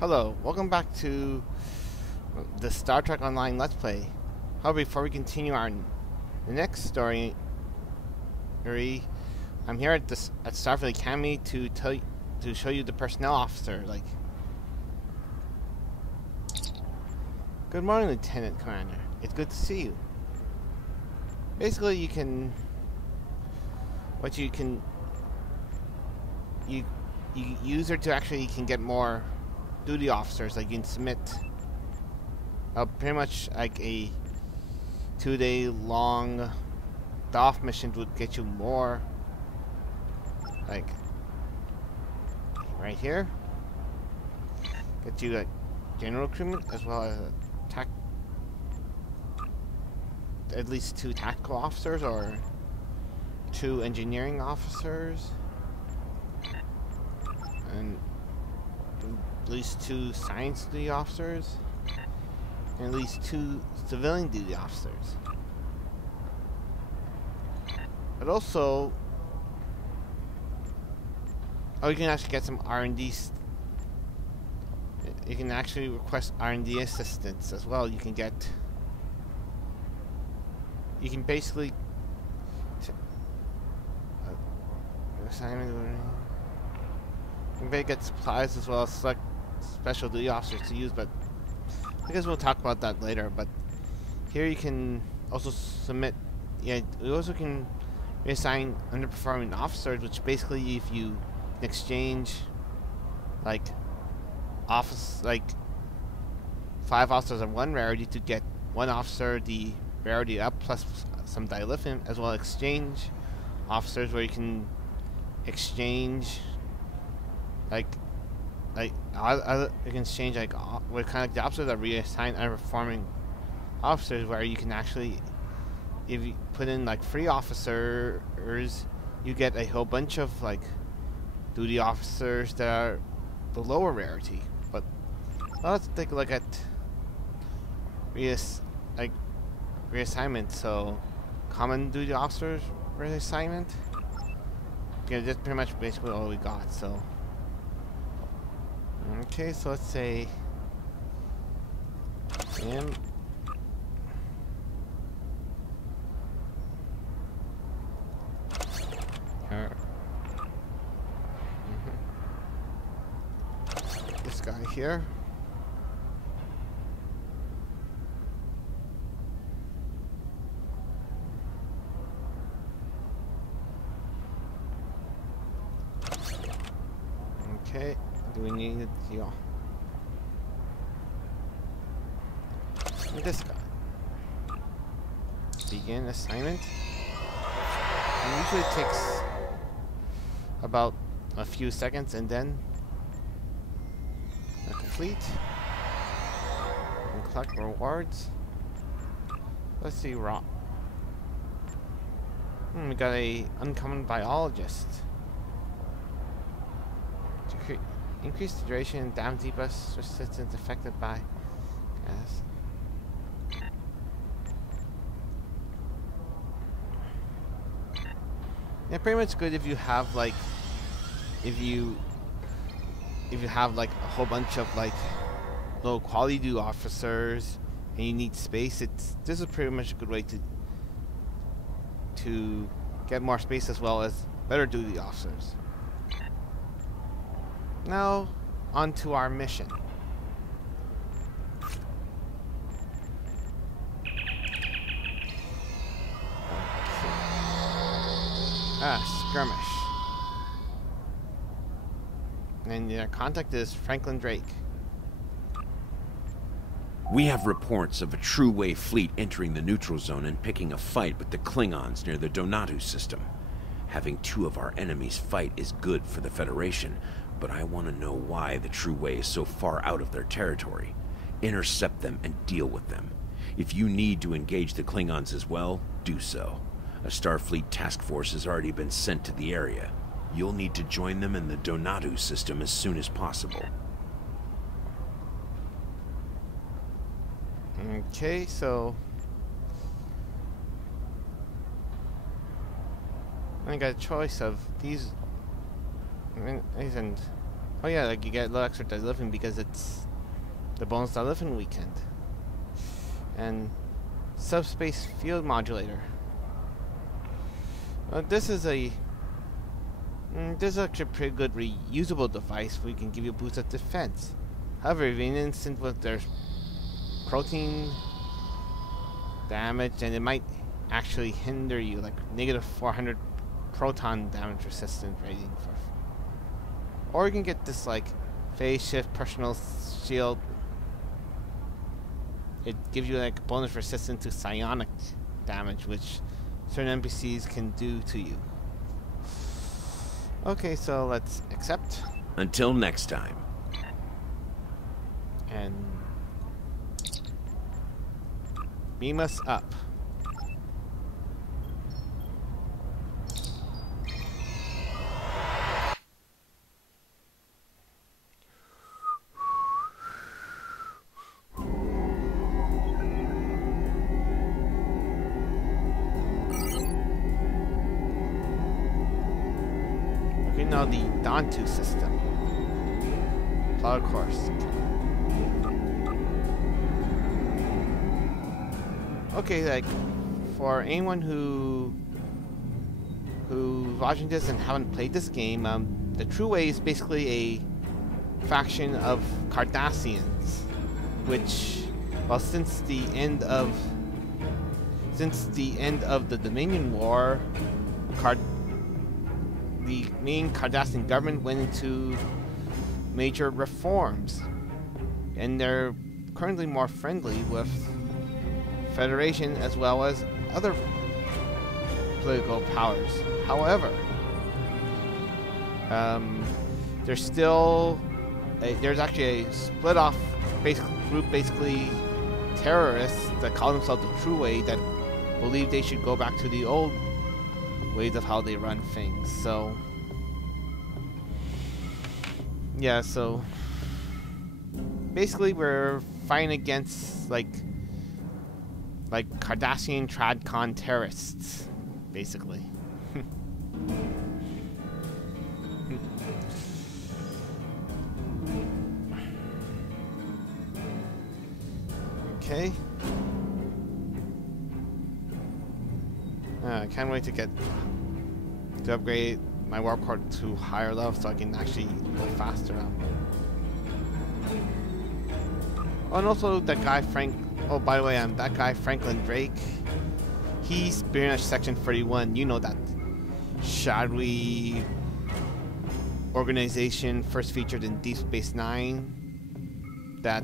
Hello, welcome back to the Star Trek Online Let's Play. However, before we continue on the next story, I'm here at Starfleet Academy to show you the personnel officer. Good morning, Lieutenant Commander. It's good to see you. Basically, you use her to actually get more duty officers. Like you can submit pretty much like a 2-day long DOF mission would get you more, like right here, get you like general recruitment as well as at least 2 tactical officers or 2 engineering officers and at least 2 science duty officers and at least 2 civilian duty officers. But also, you can actually get some R&D. You can actually request R&D assistance as well. You can basically assignment. You can get supplies as well as select special duty officers to use, but I guess we'll talk about that later. But here you can also submit. Yeah, you also can reassign underperforming officers, which basically if you exchange like 5 officers of 1 rarity to get 1 officer the rarity up plus some dilithium, as well as exchange officers where you can exchange you can exchange with kind of the opposite of reassign underperforming officers, where you can actually, if you put in like free officers, you get a whole bunch of like duty officers that are the lower rarity. But let's take a look at reassignment. So common duty officers reassignment. Yeah, that's pretty much basically all we got. So okay, so let's say him. Her. This guy here. Okay, do we need it? Yeah. And this guy. Begin assignment. It usually takes about a few seconds and then complete and collect rewards. Let's see, we got a uncommon biologist. To increase the duration and damage deepest resistance affected by gas. Yeah, pretty much good if you have like if you have like a whole bunch of like low quality duty officers and you need space. This is pretty much a good way to get more space as well as better duty officers. Now on to our mission. Skirmish. And your contact is Franklin Drake. We have reports of a true-way fleet entering the neutral zone and picking a fight with the Klingons near the Donatu system. Having 2 of our enemies fight is good for the Federation, but I want to know why the true-way is so far out of their territory. Intercept them and deal with them. If you need to engage the Klingons as well, do so. A Starfleet task force has already been sent to the area. You'll need to join them in the Donatu system as soon as possible. Okay, so I got a choice of these and Oh yeah, like you get a little extra deadlifting because it's the bonus deadlifting weekend. And subspace field modulator. This is actually a pretty good reusable device where you can give you a boost of defense. However, in an instance where there's protein damage, and it might actually hinder you, like negative 400 proton damage resistant rating for. Or you can get this like phase shift personal shield. It gives you like bonus resistance to psionic damage, which certain NPCs can do to you. Okay, so let's accept. Until next time. And beam us up. Okay, now the Dantu system. Plot course. Okay, like for anyone who's watching this and haven't played this game, the True Way is basically a faction of Cardassians, which, well, since the end of the Dominion War, the main Cardassian government went into major reforms, and they're currently more friendly with Federation as well as other political powers. However, there's actually a split off group, basically terrorists that call themselves the True Way, that believe they should go back to the old ways of how they run things. So yeah, so basically we're fighting against like Cardassian Tradcon terrorists, basically. Okay. I can't wait to upgrade my warp core to higher level so I can actually go faster now. Oh, and also that guy Frank. Oh, by the way, that guy Franklin Drake. He's Spearnish Section 31. You know that shadowy organization first featured in Deep Space Nine. That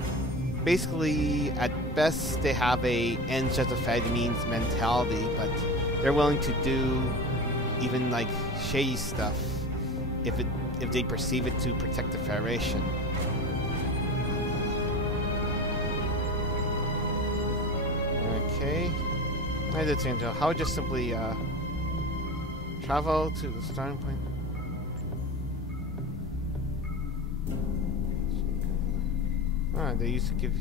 basically, at best, they have a ends justify the means mentality, but they're willing to do even like shady stuff if they perceive it to protect the Federation. Okay, I did change out. How would just simply travel to the starting point? Ah, they used to give.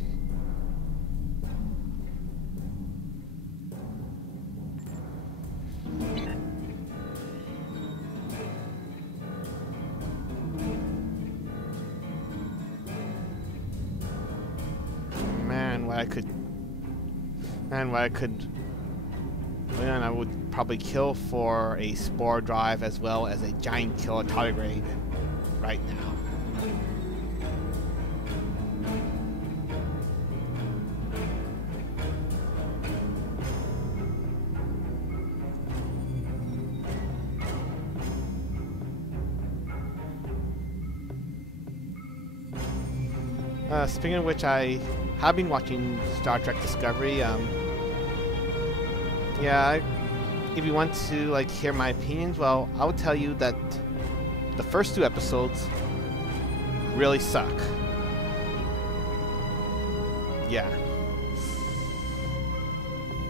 Man, I would probably kill for a spore drive as well as a giant killer tardigrade right now. Speaking of which, I have been watching Star Trek Discovery. Yeah, if you want to like hear my opinions, well, I would tell you that the first 2 episodes really suck. Yeah.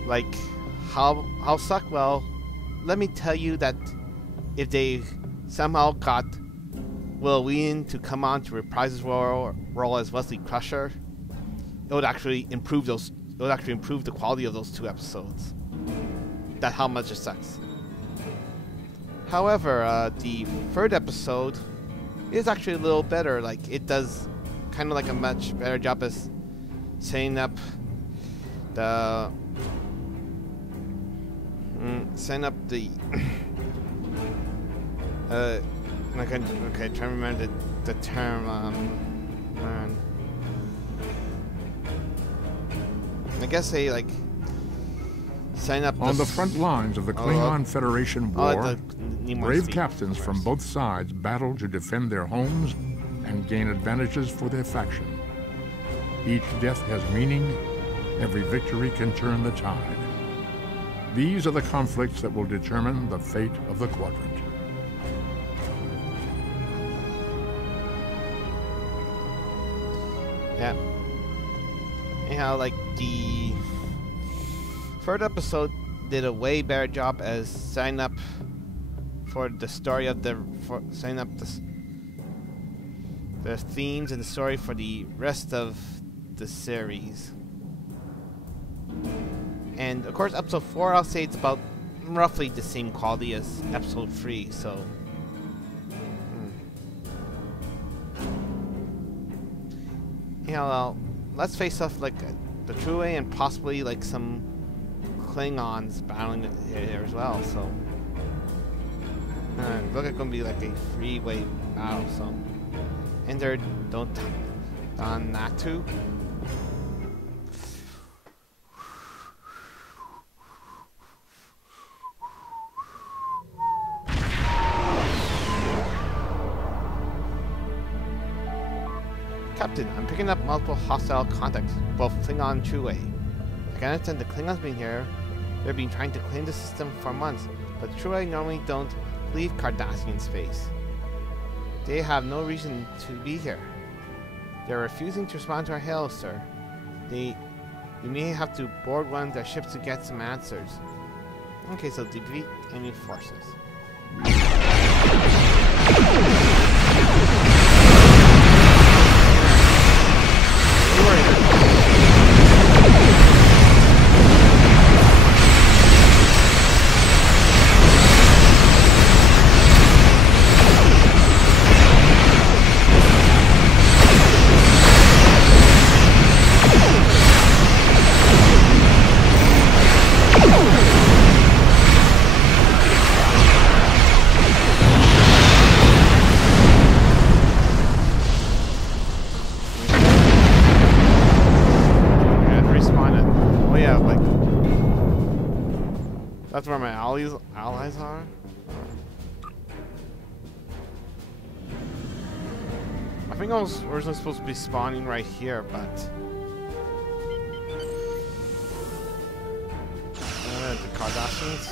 Like how suck? Well, let me tell you that if they somehow got Will Wheaton to come on to reprise his role as Wesley Crusher, it would actually improve those. It would actually improve the quality of those 2 episodes. That's how much it sucks. However, the 3rd episode is actually a little better. Like, it does kind of like a much better job as setting up the okay, trying to remember the term. Man. I guess they like sign up on the front lines of the Klingon Federation War. Brave captains from both sides battle to defend their homes and gain advantages for their faction. Each death has meaning. Every victory can turn the tide. These are the conflicts that will determine the fate of the quadrant. Yeah. Anyhow, like the third episode did a way better job as setting up for the story of setting up the themes and the story for the rest of the series. And of course, episode 4, I'll say it's about roughly the same quality as episode 3. So. Anyhow, let's face off like the True Way and possibly like some Klingons battling here as well. So, look, it's gonna be like a three-way battle. So, and they're on Natu. Captain, I'm picking up multiple hostile contacts, both Klingon and True Way. I can understand the Klingons being here. They've been trying to clean the system for months, but True Way normally don't leave Cardassian space. They have no reason to be here. They're refusing to respond to our hail, sir. We may have to board one of their ships to get some answers. Okay, so defeat enemy forces. That's where my allies are? I think I was originally supposed to be spawning right here, but... the Cardassians?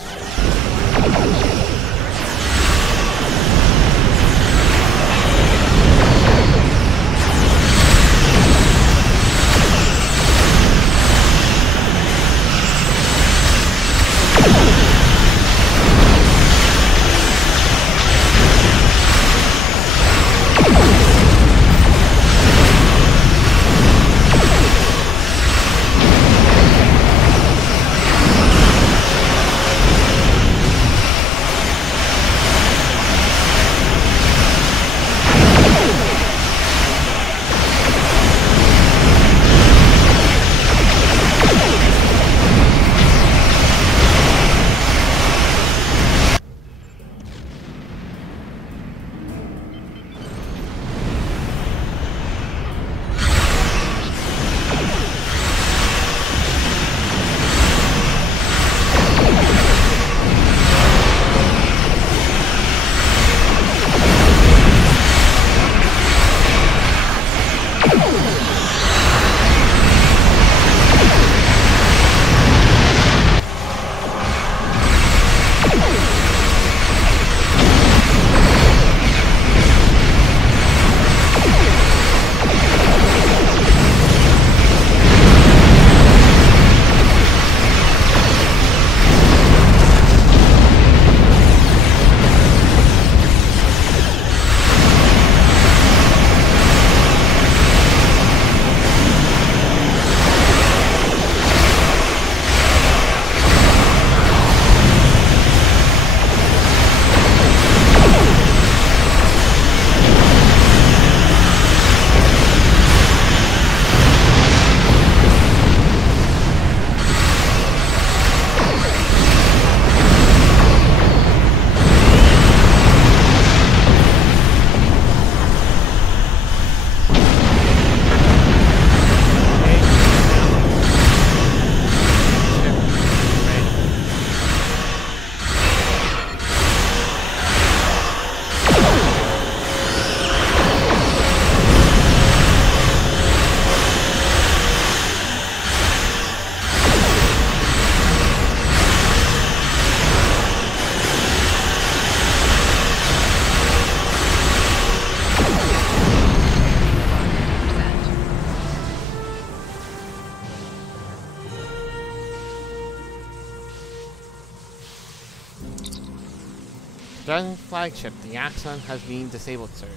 Cardassian flagship, the Axon, has been disabled, sir.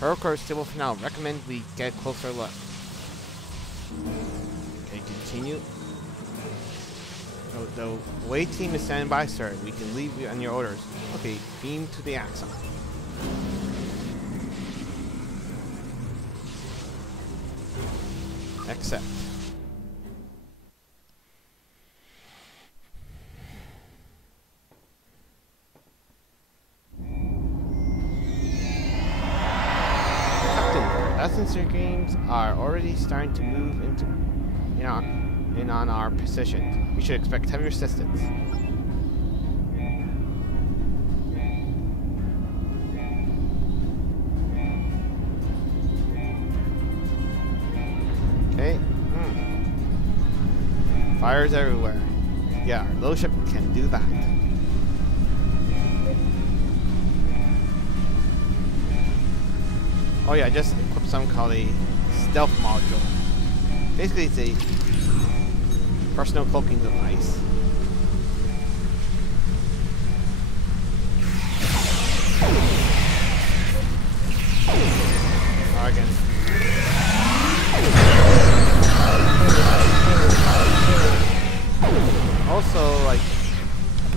Her core is stable for now. Recommend we get a closer look. Okay, continue. Oh, the away team is standing by, sir. We can leave you on your orders. Okay, beam to the Axon. Accept. Passenger games are already starting to move into in on our position. We should expect heavy resistance. Okay. Fires everywhere. Yeah, our low ship can do that. Oh yeah, I just equipped something called a stealth module. Basically, it's a personal cloaking device. Again. Also, like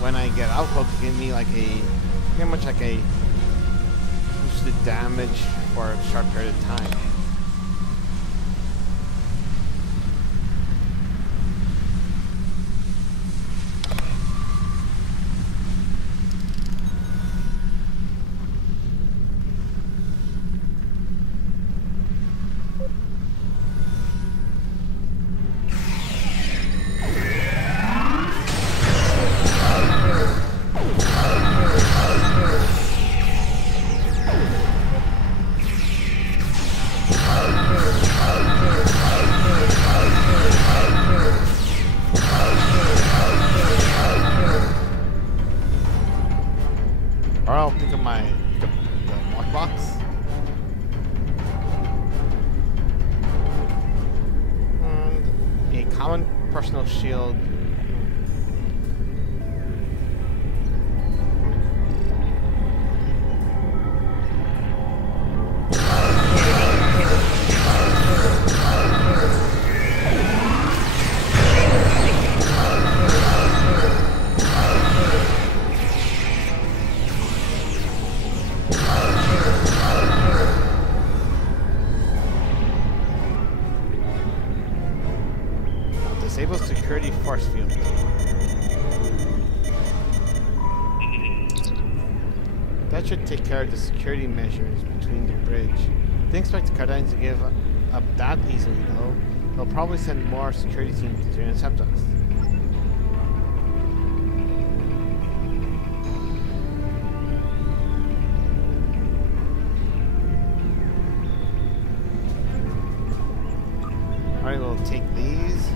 when I get outcloak, it gives me like pretty much like a boosted damage for a short period of time. Personal shield. Disable security force field. That should take care of the security measures between the bridge. Didn't expect the Cardassians to give up that easily, though. They'll probably send more security teams to intercept us. Alright, we'll take these.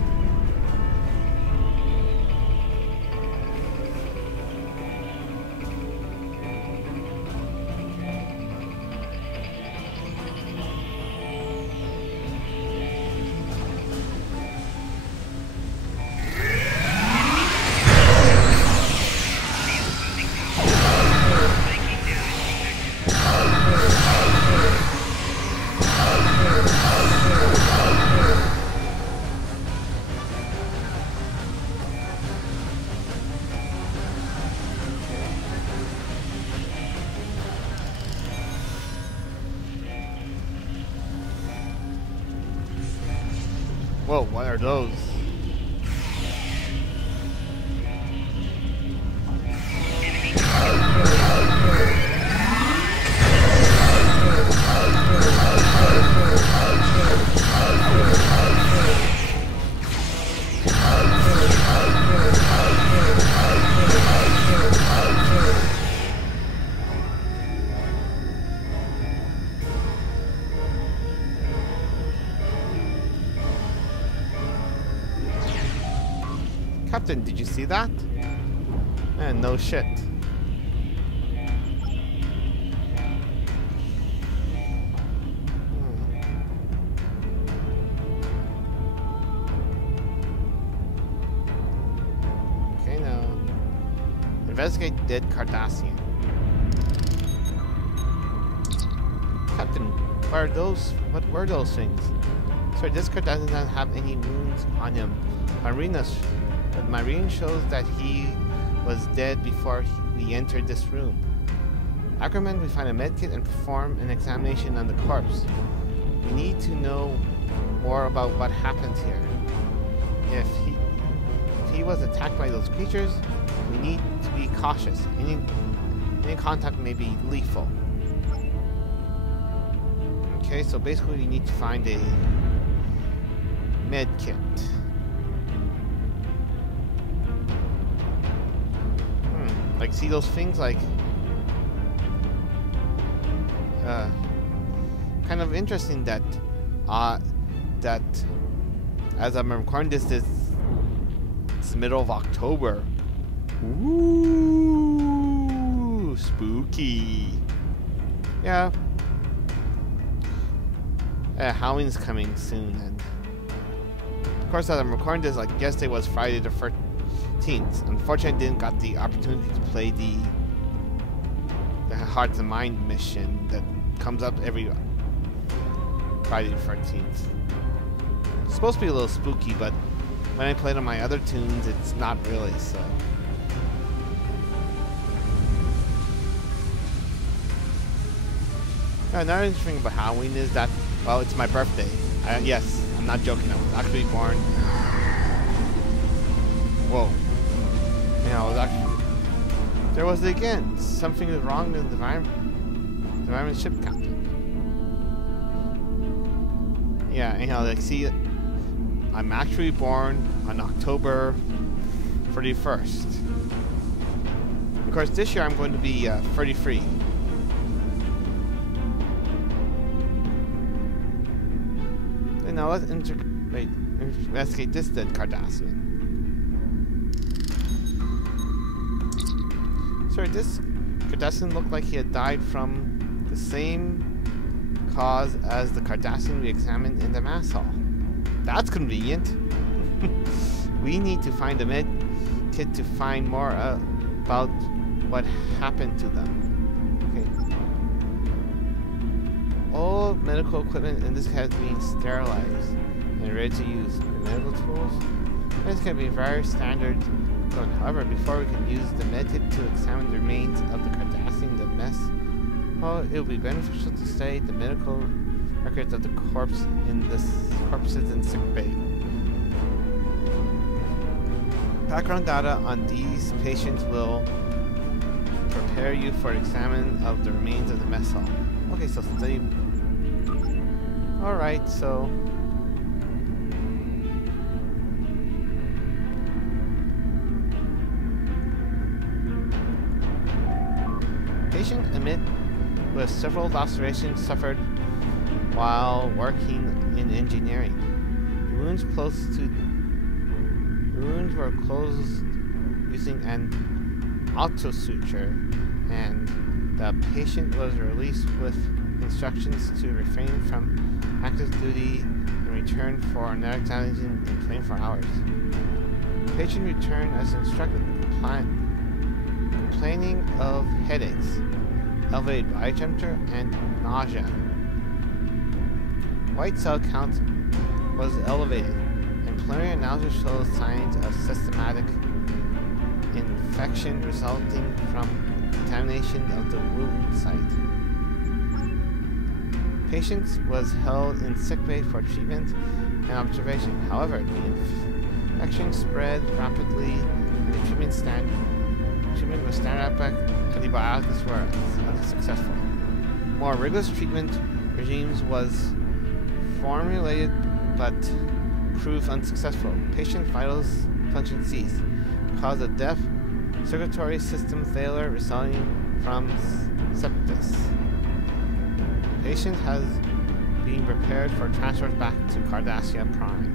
Whoa, what are those? Captain, did you see that? Man, no shit. Okay, now. Investigate dead Cardassian. Captain, what were those things? Sir, this card does not have any wounds on him. But Marine shows that he was dead before we entered this room. Ackerman, we find a medkit and perform an examination on the corpse. We need to know more about what happened here. If he was attacked by those creatures, we need to be cautious. Any contact may be lethal. Okay, so basically we need to find a med kit. Like, see those things, like, kind of interesting that, that as I'm recording this, it's the middle of October. Ooh, spooky. Yeah. Halloween's coming soon, and of course, as I'm recording this, like, yesterday was Friday the 13th. Unfortunately, I didn't got the opportunity to play the Hearts and Mind mission that comes up every Friday the 13th. It's supposed to be a little spooky, but when I played on my other tunes, it's not really, so. Another interesting thing about Halloween is that, well, it's my birthday. Yes, I'm not joking, I was actually born. Whoa. I was actually. There was it again. Something is wrong with the environment ship captain. Yeah, anyhow, like, see, I'm actually born on October 31st. Of course, this year I'm going to be 33. And now let's investigate this dead Cardassian. Sorry, this Cardassian looked like he had died from the same cause as the Cardassian we examined in the mass hall. That's convenient. We need to find a med kit to find more about what happened to them. Okay. All medical equipment in this has been sterilized and ready to use. The medical tools? This can be very standard. However, before we can use the medkit to examine the remains of the Cardassian, the mess, well, it would be beneficial to study the medical records of the corpses in sickbay. Background data on these patients will prepare you for examining of the remains of the mess hall. Okay, so study. Alright, so. Patient Amit with several lacerations suffered while working in engineering. The wounds were closed using an auto-suture, and the patient was released with instructions to refrain from active duty and return for another examination in 24 hours. The patient returned as instructed, complaining of headaches, elevated body temperature, and nausea. White cell count was elevated, and preliminary analysis shows signs of systematic infection resulting from contamination of the wound site. Patient was held in sickbay for treatment and observation. However, the infection spread rapidly, and the treatment with standard antibiotics were unsuccessful. More rigorous treatment regimes was formulated but proved unsuccessful. Patient vital function ceased, cause of death, circulatory system failure resulting from sepsis. Patient has been prepared for transfer back to Cardassia Prime.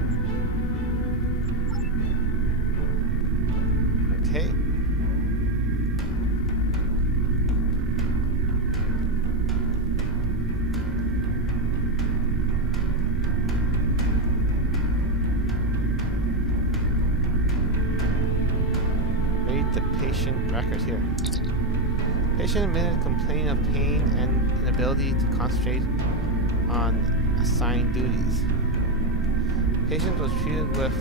Okay. Read the patient records here. Patient admitted complaining of pain and inability to concentrate on assigned duties. Patient was treated with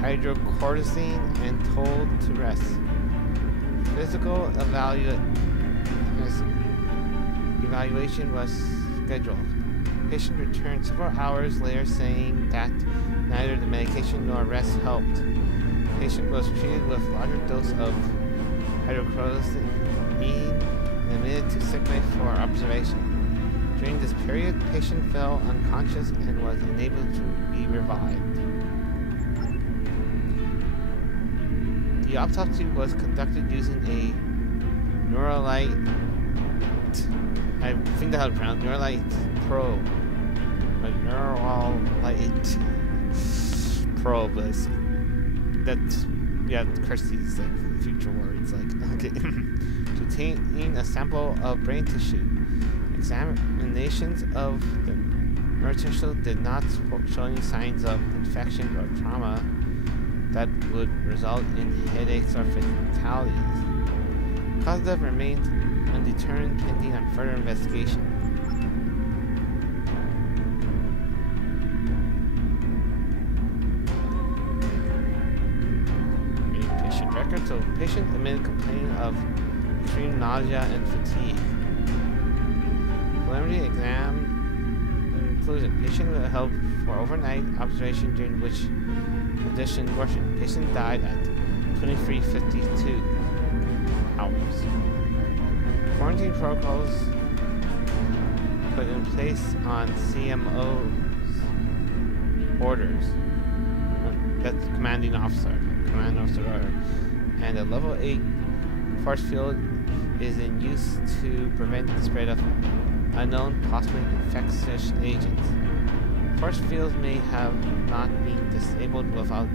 hydrocortisone and told to rest. Physical evaluation was scheduled. Patient returned several hours later saying that neither the medication nor rest helped. Patient was treated with larger dose of hydrocortisone and admitted to sick bay for observation. During this period, patient fell unconscious and was unable to be revived. The autopsy was conducted using a Neuralite, I think that's how to pronounce Neuralite Pro. Like Neuralite Pro, but that's, yeah, curse these like future words, like, okay. Containing a sample of brain tissue. Examinations of the nerve tissue did not show any signs of infection or trauma that would result in headaches or fatalities. Cause of death remained undetermined pending on further investigation. Patient record. So, patient admitted complaining of extreme nausea and fatigue. Preliminary exam included patient was held for overnight observation during which condition worsened. Patient died at 23:52 hours. Quarantine protocols put in place on CMO's orders. That's commanding officer order. And a level 8 force field is in use to prevent the spread of unknown, possibly infectious agents. Force fields may have not been disabled without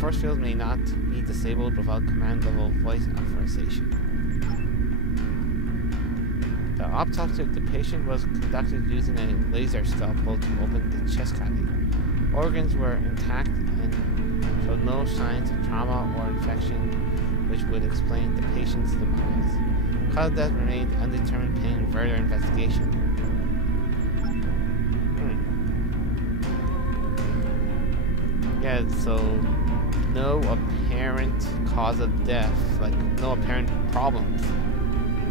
force fields may not be disabled without command level voice authorization. The autopsy of the patient was conducted using a laser scalpel to open the chest cavity. Organs were intact and showed no signs of trauma or infection, which would explain the patient's demise. Cause of death remained undetermined pending further investigation. Yeah, so no apparent cause of death, like no apparent problems.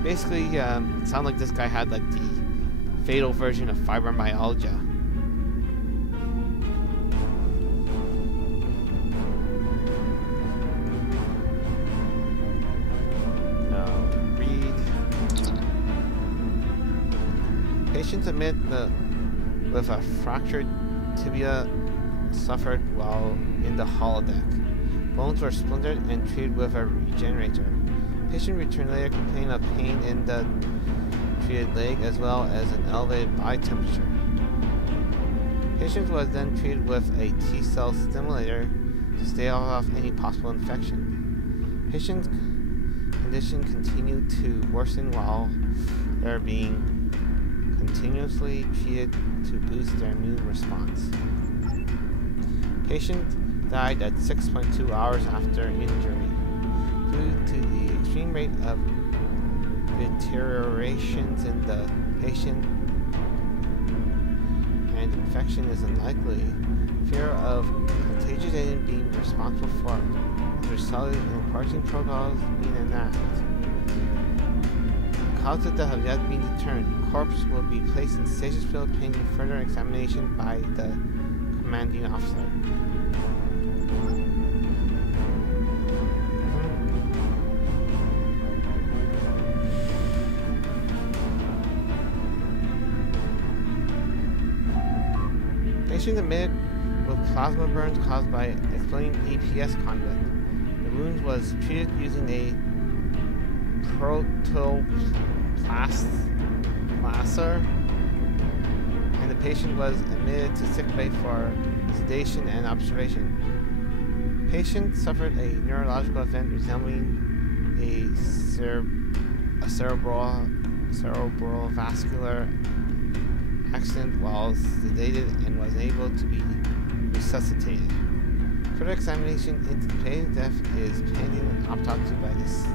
Basically, it sounded like this guy had like the fatal version of fibromyalgia. Patients admit with a fractured tibia suffered while in the holodeck. Bones were splintered and treated with a regenerator. Patient returned later complaining of pain in the treated leg as well as an elevated body temperature. Patient was then treated with a T-cell stimulator to stay off any possible infection. Patient's condition continued to worsen while they were being continuously treated to boost their immune response. Patient died at 6.2 hours after injury. Due to the extreme rate of deteriorations in the patient and infection is unlikely, fear of contagious agent being responsible for resulted in quarantine protocols being enacted. Cause of death have yet been determined. Corpse will be placed in stasis field pending further examination by the commanding officer. Patient admitted with plasma burns caused by exploding EPS conduit. The wound was treated using a protoplaster, and the patient was admitted to sick bay for sedation and observation. Patient suffered a neurological event resembling a cerebral vascular accident while sedated and was able to be resuscitated. Further examination into the pain death is pending an autopsy by this.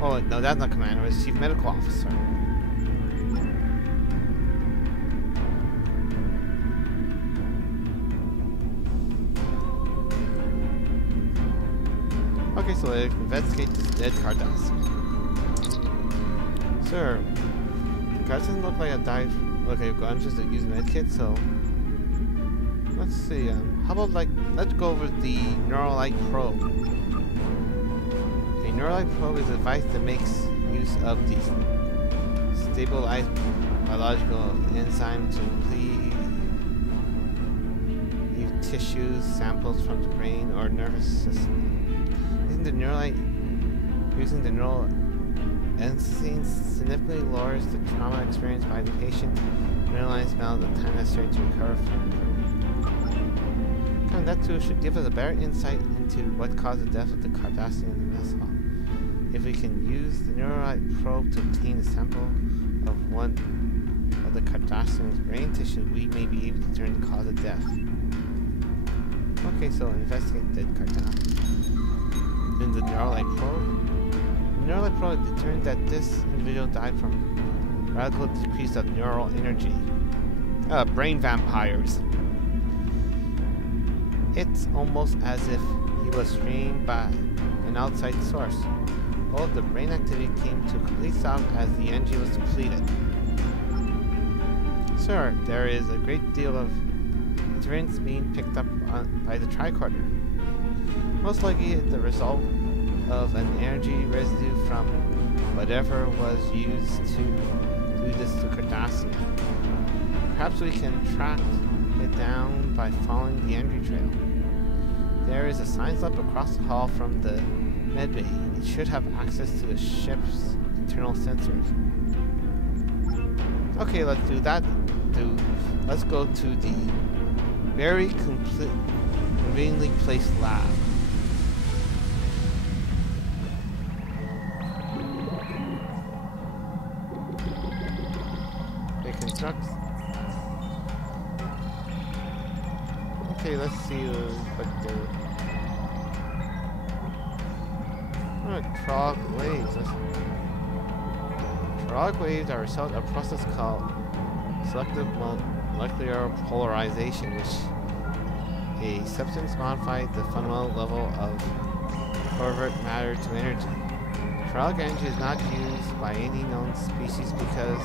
Oh no, that's not commander. It's chief medical officer. Okay, so investigate this dead Cardassian. Sir, the card doesn't look like a dive. Okay, I'm just use medkit, so let's see. How about let's go over the Neuralite probe. A Neuralite probe is a device that makes use of the stabilized biological enzyme to leave tissues, samples from the brain or nervous system. Using the neural enzyme significantly lowers the trauma experienced by the patient, minimizes the amount of time necessary to recover from it. That too should give us a better insight into what caused the death of the Cardassian in the mess hall. If we can use the Neuralite probe to obtain a sample of one of the Cardassian's brain tissue, we may be able to determine the cause of death. Okay, so investigate dead Cardassian. In the Neuralite probe. The Neuralite probe determined that this individual died from radical decrease of neural energy. Brain vampires. It's almost as if he was streamed by an outside source. All of the brain activity came to a complete stop as the energy was depleted. Sir, there is a great deal of interference being picked up by the tricorder. Most likely the result of an energy residue from whatever was used to do this to Cardassian. Perhaps we can track it down by following the energy trail. There is a science lab across the hall from the medbay. It should have access to the ship's internal sensors. Okay, let's do that. Let's go to the very conveniently placed lab. Okay, let's see what they're... Trog waves. Trog waves are a result of a process called selective molecular polarization, which a substance modifies the fundamental level of convert matter to energy. Trog energy is not used by any known species because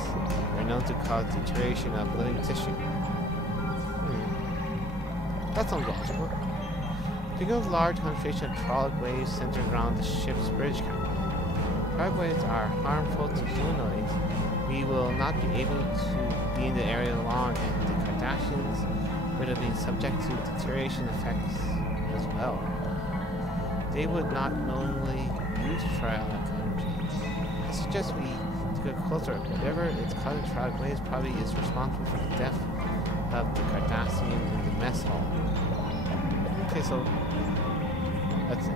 they're known to cause deterioration of living tissue. That sounds logical. Because of large concentration of Trog waves centered around the ship's bridge camera. Trog waves are harmful to humanoids. We will not be able to be in the area long, and the Cardassians would have been subject to deterioration effects as well. They would not knowingly use Trog energy. I suggest we take a closer look. Whatever it's causing Trog waves probably is responsible for the death of the Cardassian in the mess hall. Okay, so that's it.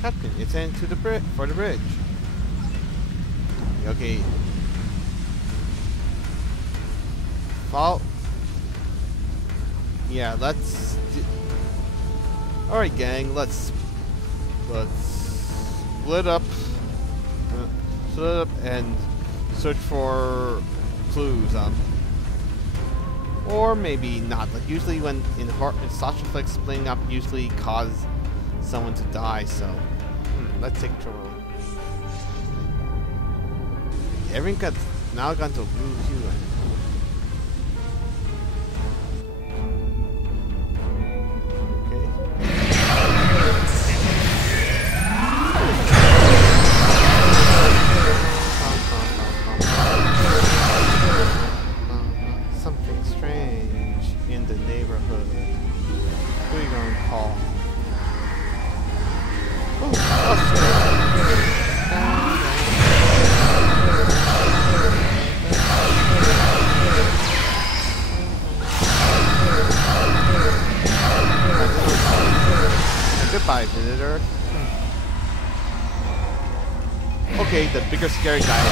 Captain, it's into the bridge for the bridge. Okay. Fall. Yeah, let's. All right, gang. Let's split up and search for clues. Or maybe not. Like usually, when in social flicks, splitting up usually cause someone to die. So let's take trouble. Everyone got now gone to a blue hue. Goodbye, visitor. Okay, the bigger scary guy.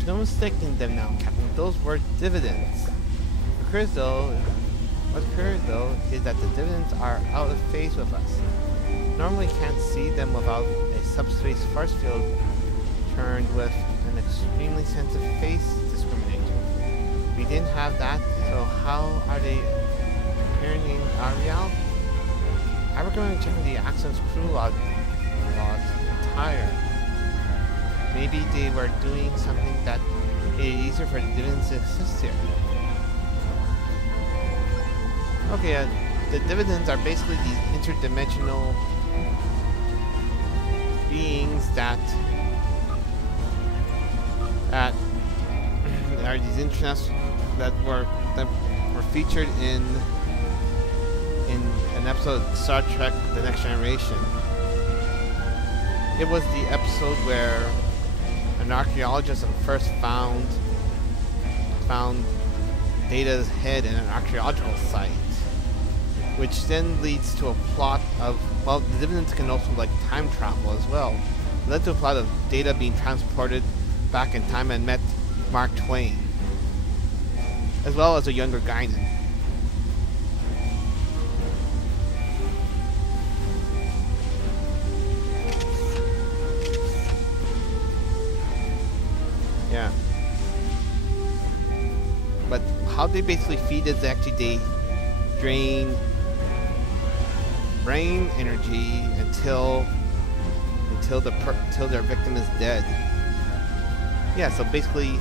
There's no mistaking them now, Captain. Those were dividends. What occurs though is that the dividends are out of phase with us. Normally can't see them without a subspace force field turned with an extremely sensitive phase discriminator. We didn't have that, so how are they appearing in our reality? I recommend checking the Axon's crew logs entire. Maybe they were doing something that made it easier for the dividends to exist here. Okay, the dividends are basically these interdimensional beings that are these internets that were featured in an episode of Star Trek: The Next Generation. It was the episode where an archaeologist first found Data's head in an archaeological site, which then leads to a plot of, well, the dividends can also like time travel as well. It led to a plot of Data being transported back in time and met Mark Twain, as well as a younger Guinan. Yeah. But how they basically feed is actually they drain brain energy until their victim is dead. Yeah, so basically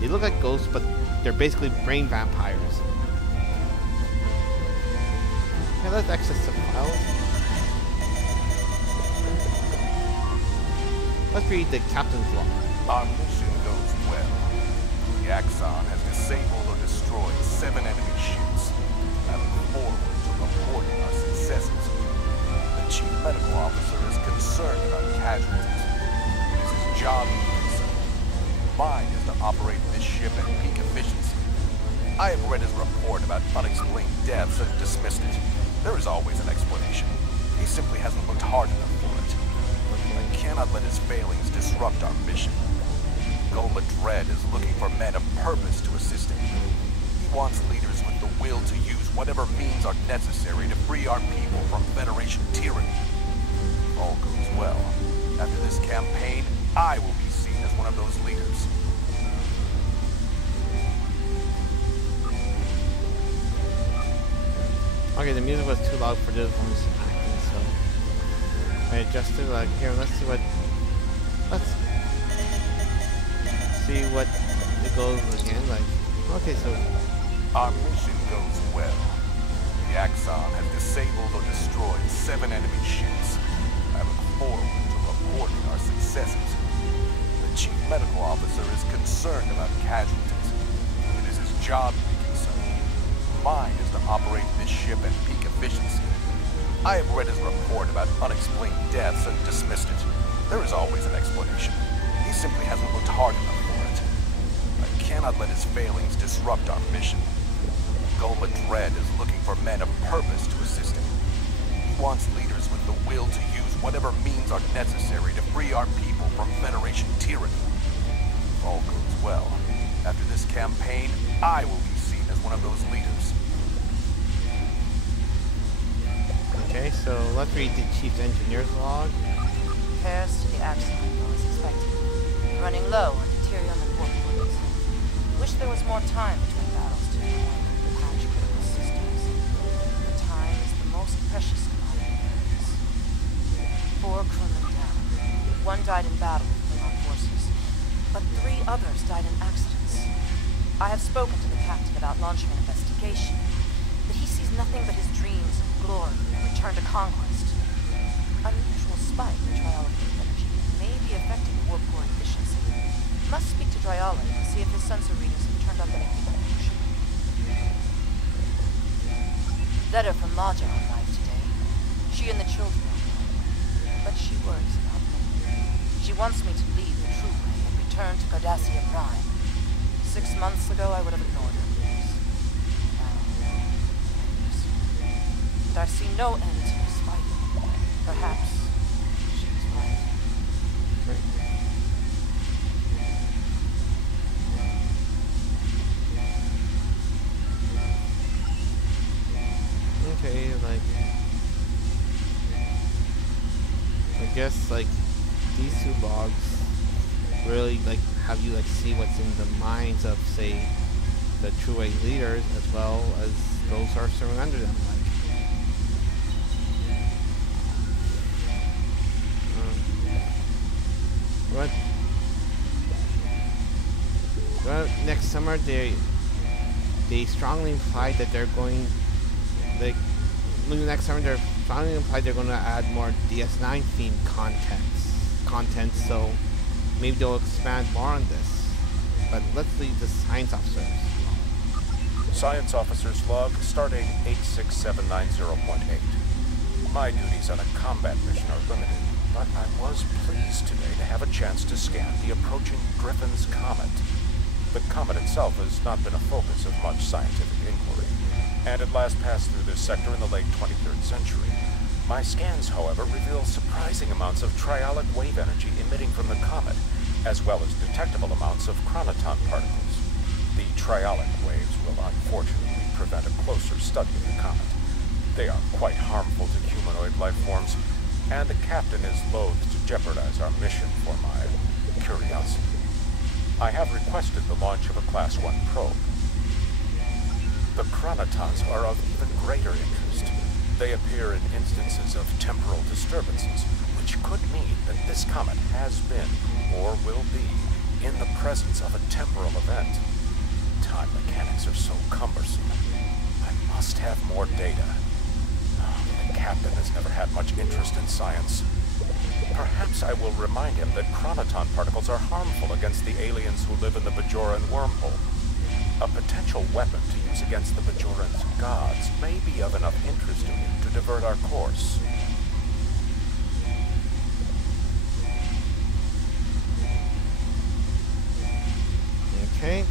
they look like ghosts, but they're basically brain vampires. Yeah, let's access the files. Let's read the captain's log. Our mission goes well. The Axon has disabled or destroyed 7 enemy ships. I look forward to reporting our successes. The chief medical officer is concerned about casualties. It is his job to be concerned. Mine is to operate this ship at peak efficiency. I have read his report about unexplained deaths and dismissed it. There is always an explanation. He simply hasn't looked hard enough for it. I cannot let his failings disrupt our mission. Goma Dread is looking for men of purpose to assist him. He wants leaders with the will to use whatever means are necessary to free our people from Federation tyranny. If all goes well, after this campaign, I will be seen as one of those leaders. Okay, the music was too loud for this voice acting, so I adjusted. Like, here, let's see what it goes again. Like, okay, so our mission goes well. The Axon has disabled or destroyed 7 enemy ships. I look forward to reporting our successes. The chief medical officer is concerned about casualties. It is his job to be concerned. Mine is to operate this ship at peak efficiency. I have read his report about unexplained deaths and dismissed it. There is always an explanation. He simply hasn't looked hard enough for it. I cannot let his failings disrupt our mission. Goma Dread is looking for men of purpose to assist him. He wants leaders with the will to use whatever means are necessary to free our people from Federation tyranny. If all goes well, after this campaign, I will be seen as one of those leaders. Okay, so let's read the chief engineer's log. Repairs to the Axon go as expected. Running low on deuterium and warp fluids. Wish there was more time between battles to patch critical systems. The time is the most precious commodity. 4 crewmen down. 1 died in battle with Klingon forces, but 3 others died in accidents. I have spoken to the captain about launching an investigation, but he sees nothing but his dreams of glory and return to conquest. Unusual spike in triology energy may be affecting warp core efficiency. Must speak to Dryology and see if his sensor readings have turned up any function. Letter from Maja arrived today. She and the children are well, but she worries about me. She wants me to leave the True Way and return to Cardassia Prime. 6 months ago, I would have ignored her pleas. Now, and I see no end to this fight. Perhaps she's right. guess like these two logs really like have you like see what's in the minds of say the True Way leaders as well as those who are serving under them. Like, well, next summer they strongly implied that they're going like next summer they're strongly implied they're going to add more DS9 themed content. So maybe they'll expand more on this. But let's leave the science officers. Science Officer's Log, Stardate 86790.8. My duties on a combat mission are limited, but I was pleased today to have a chance to scan the approaching Griffin's Comet. The comet itself has not been a focus of much scientific inquiry, and it last passed through this sector in the late 23rd century. My scans, however, reveal surprising amounts of triolic wave energy emitting from the comet, as well as detectable amounts of chronoton particles. The triolic waves will unfortunately prevent a closer study of the comet. They are quite harmful to humanoid life forms, and the captain is loath to jeopardize our mission for my curiosity. I have requested the launch of a Class 1 probe. The chronotons are of even greater interest. They appear in instances of temporal disturbances, which could mean that this comet has been, or will be, in the presence of a temporal event. Time mechanics are so cumbersome. I must have more data. The captain has never had much interest in science. Perhaps I will remind him that chronoton particles are harmful against the aliens who live in the Bajoran wormhole. A potential weapon to use against the Bajoran's gods may be of enough interest to him to divert our course. Okay.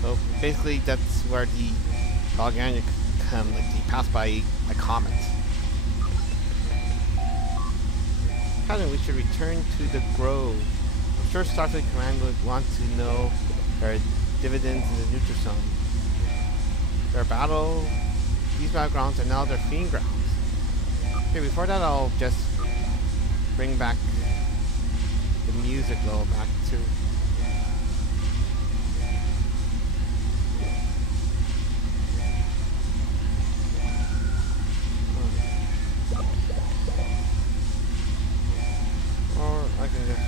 So basically, that's where the organic like he passed by a comet. Captain, we should return to the Grove. I'm sure Starfleet Command would want to know their dividends in the Nutrizone. These battlegrounds are now their fiend grounds. Okay, before that, I'll just bring back the music though, back to. Or I can just.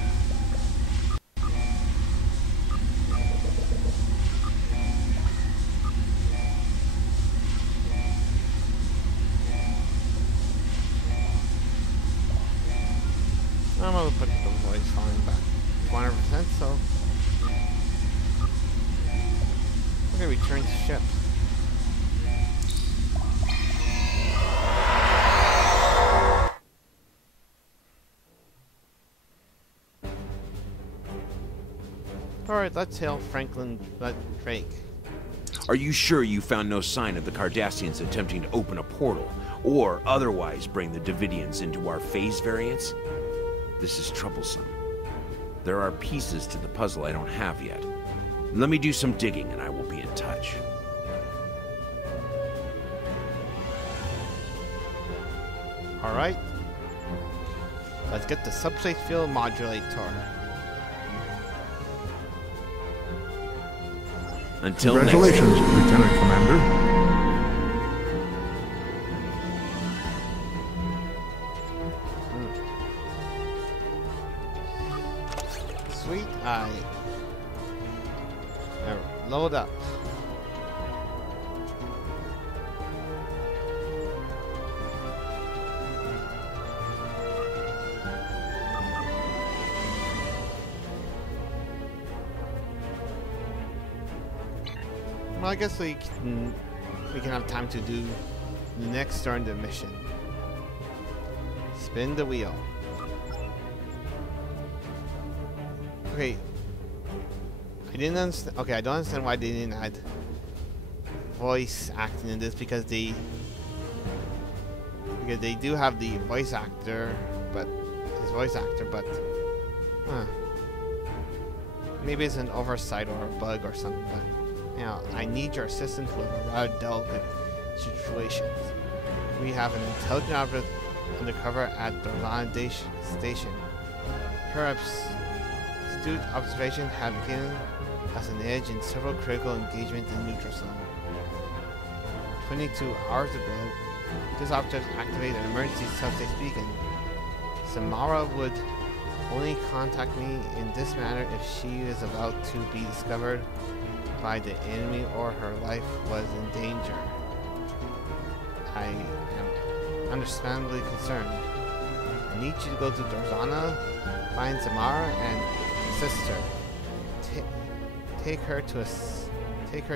I'm gonna put the voice volume back 100%, so we're gonna return to ship. Alright, let's hail Franklin Drake. Are you sure you found no sign of the Cardassians attempting to open a portal, or otherwise bring the Davidians into our phase variance? This is troublesome. There are pieces to the puzzle I don't have yet. Let me do some digging and I will be in touch. Alright. Let's get the subspace field modulator. Until Congratulations, next time. Lieutenant Commander. Sweet eye. Now, load up. Well, I guess we can have time to do the next during the mission. Spin the wheel. Okay. I didn't understand. Okay, I don't understand why they didn't add voice acting in this because they do have the voice actor, but maybe it's an oversight or a bug or something. But you know, I need your assistance with a rather delicate situation. We have an intelligent undercover at Dorzana Station. Her astute observation have given us an edge in several critical engagements in neutral zone. 22 hours ago, this object activated an emergency subspace beacon. Samara would only contact me in this manner if she is about to be discovered by the enemy or her life was in danger. I am understandably concerned. I need you to go to Dorzana, find Samara, and assist her. Take her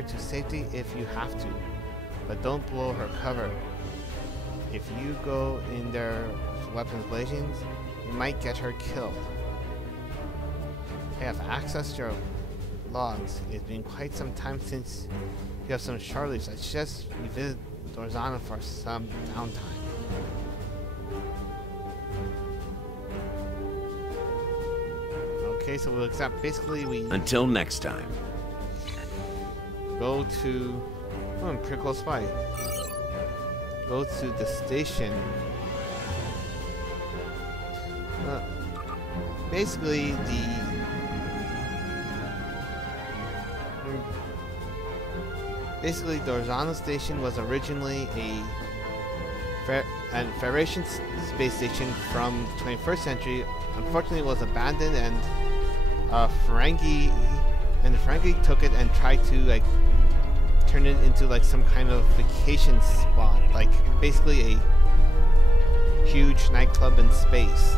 to safety if you have to, but don't blow her cover. If you go in there with weapons blazing, you might get her killed. I have access to your logs. It's been quite some time since you have some short leaves. I suggest you visit Dorzana for some downtime. Okay, so we'll accept. Basically, we until next time. Go to pretty close by. Go to the station. Basically, Dorzana Station was originally a Federation space station from the 21st century. Unfortunately, it was abandoned, and the Ferengi took it and tried to turn it into some kind of vacation spot, basically a huge nightclub in space.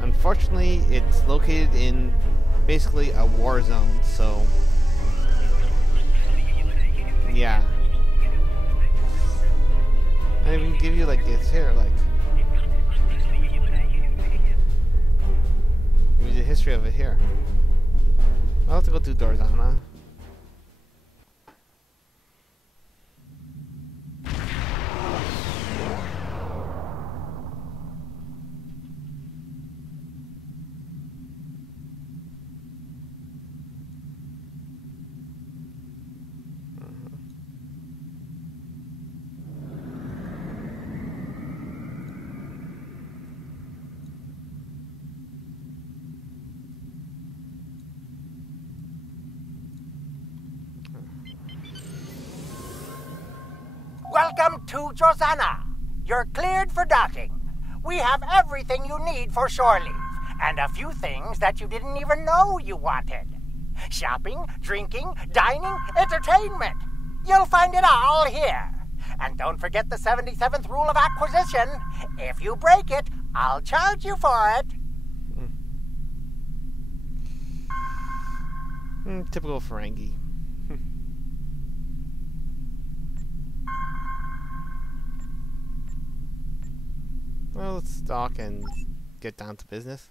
Unfortunately, it's located in basically a war zone, so yeah. I even give you it's here, give you the history of it here. I'll have to go to Dorzana. Welcome to Dorzana. You're cleared for docking. We have everything you need for shore leave, and a few things that you didn't even know you wanted. Shopping, drinking, dining, entertainment. You'll find it all here. And don't forget the 77th rule of acquisition. If you break it, I'll charge you for it. Typical Ferengi. Well, let's talk and get down to business.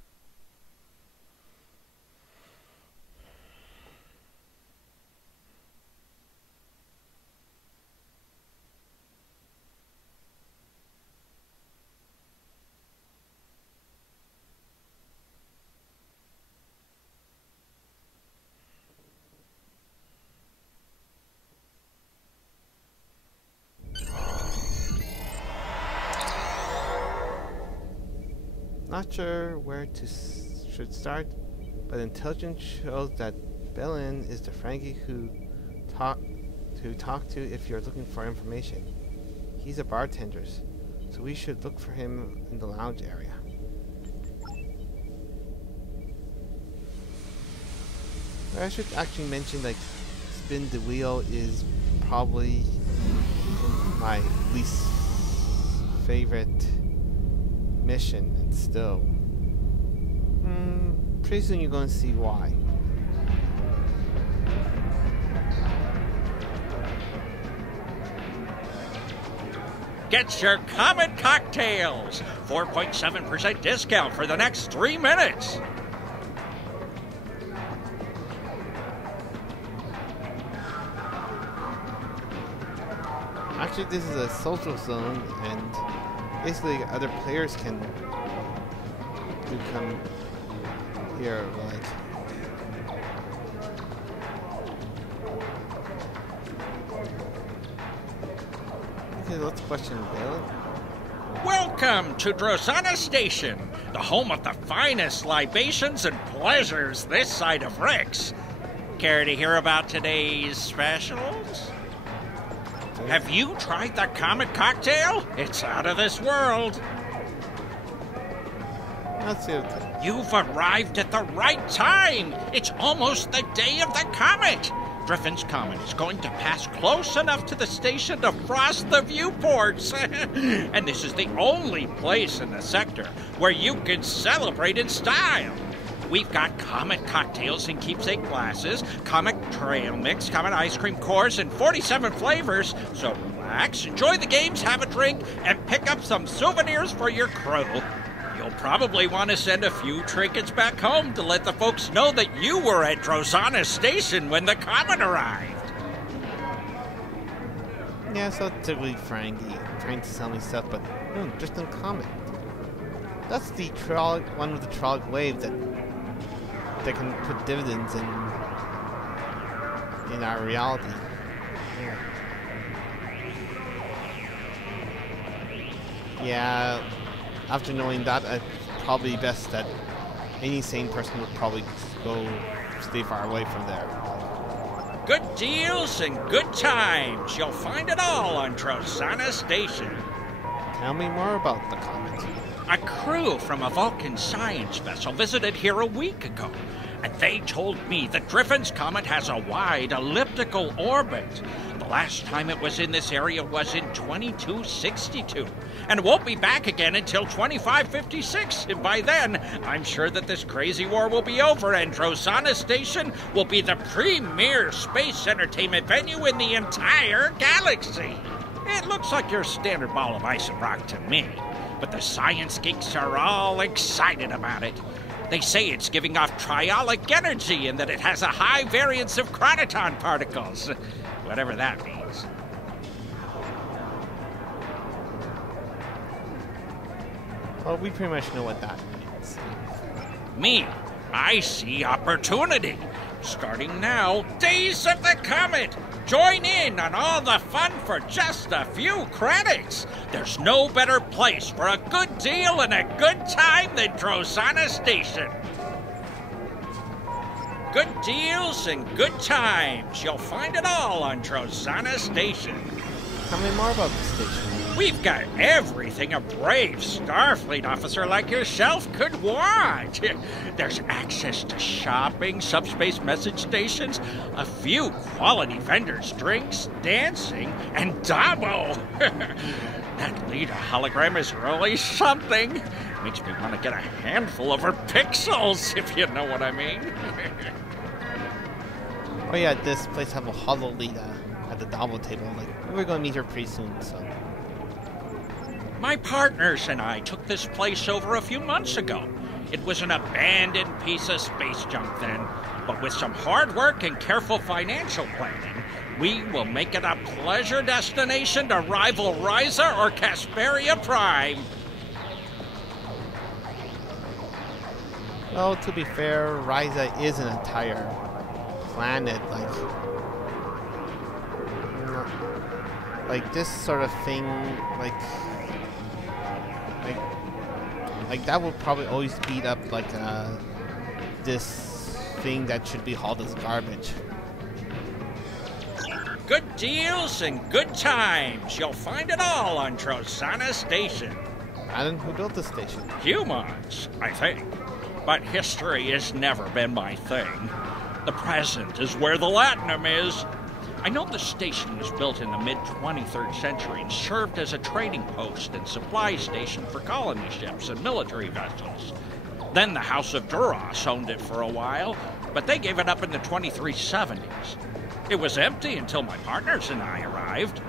Not sure where to should start, but intelligence shows that Belen is the Ferengi who talk to if you're looking for information. He's a bartender, so we should look for him in the lounge area. I should actually mention spin the wheel is probably my least favorite mission, and still pretty soon you're going to see why. Get your Comet cocktails! 4.7% discount for the next 3 minutes. Actually, this is a social zone, and basically other players can come here, Okay, let's question Bill. Welcome to Drozana Station, the home of the finest libations and pleasures this side of Rex. Care to hear about today's specials? Have you tried the Comet Cocktail? It's out of this world. Let's see. You've arrived at the right time. It's almost the day of the comet. Griffin's Comet is going to pass close enough to the station to frost the viewports. And this is the only place in the sector where you can celebrate in style. We've got Comet cocktails in keepsake glasses, Comet trail mix, Comet ice cream cores in 47 flavors. So relax, enjoy the games, have a drink, and pick up some souvenirs for your crew. You'll probably want to send a few trinkets back home to let the folks know that you were at Drozana Station when the comet arrived. Yeah, so typically Frankie trying to sell me stuff, but no, just in Comet. That's the one with the trollic wave that can put dividends in our reality. Yeah. After knowing that, it's probably best that any sane person would probably stay far away from there. Good deals and good times. You'll find it all on Drozana Station. Tell me more about the comet. A crew from a Vulcan science vessel visited here a week ago, and they told me that Griffin's Comet has a wide elliptical orbit. The last time it was in this area was in 2262, and it won't be back again until 2556. And by then, I'm sure that this crazy war will be over, and Drozana Station will be the premier space entertainment venue in the entire galaxy. It looks like your standard ball of ice and rock to me, but the science geeks are all excited about it. They say it's giving off triolic energy and that it has a high variance of chronoton particles. Whatever that means. Well, we pretty much know what that means. Me, I see opportunity. Starting now, Days of the Comet. Join in on all the fun for just a few credits. There's no better place for a good deal and a good time than Drozana Station. Good deals and good times. You'll find it all on Drozana Station. Tell me more about the station. We've got everything a brave Starfleet officer like yourself could want. There's access to shopping, subspace message stations, a few quality vendors, drinks, dancing, and Dabo. That leader hologram is really something. Makes me want to get a handful of her pixels, if you know what I mean. Oh yeah, this place have a holo leader at the Dabo table. Like, we're going to meet her pretty soon, so... My partners and I took this place over a few months ago. It was an abandoned piece of space junk then, but with some hard work and careful financial planning, we will make it a pleasure destination to rival Ryza or Casperia Prime. Well, to be fair, Ryza is an entire planet, like this sort of thing, like that would probably always beat up this thing that should be hauled as garbage. Good deals and good times. You'll find it all on Drozana Station. Adam, who built the station? Humans, I think. But history has never been my thing. The present is where the Latinum is. I know the station was built in the mid-23rd century and served as a trading post and supply station for colony ships and military vessels. Then the House of Duras owned it for a while, but they gave it up in the 2370s. It was empty until my partners and I arrived.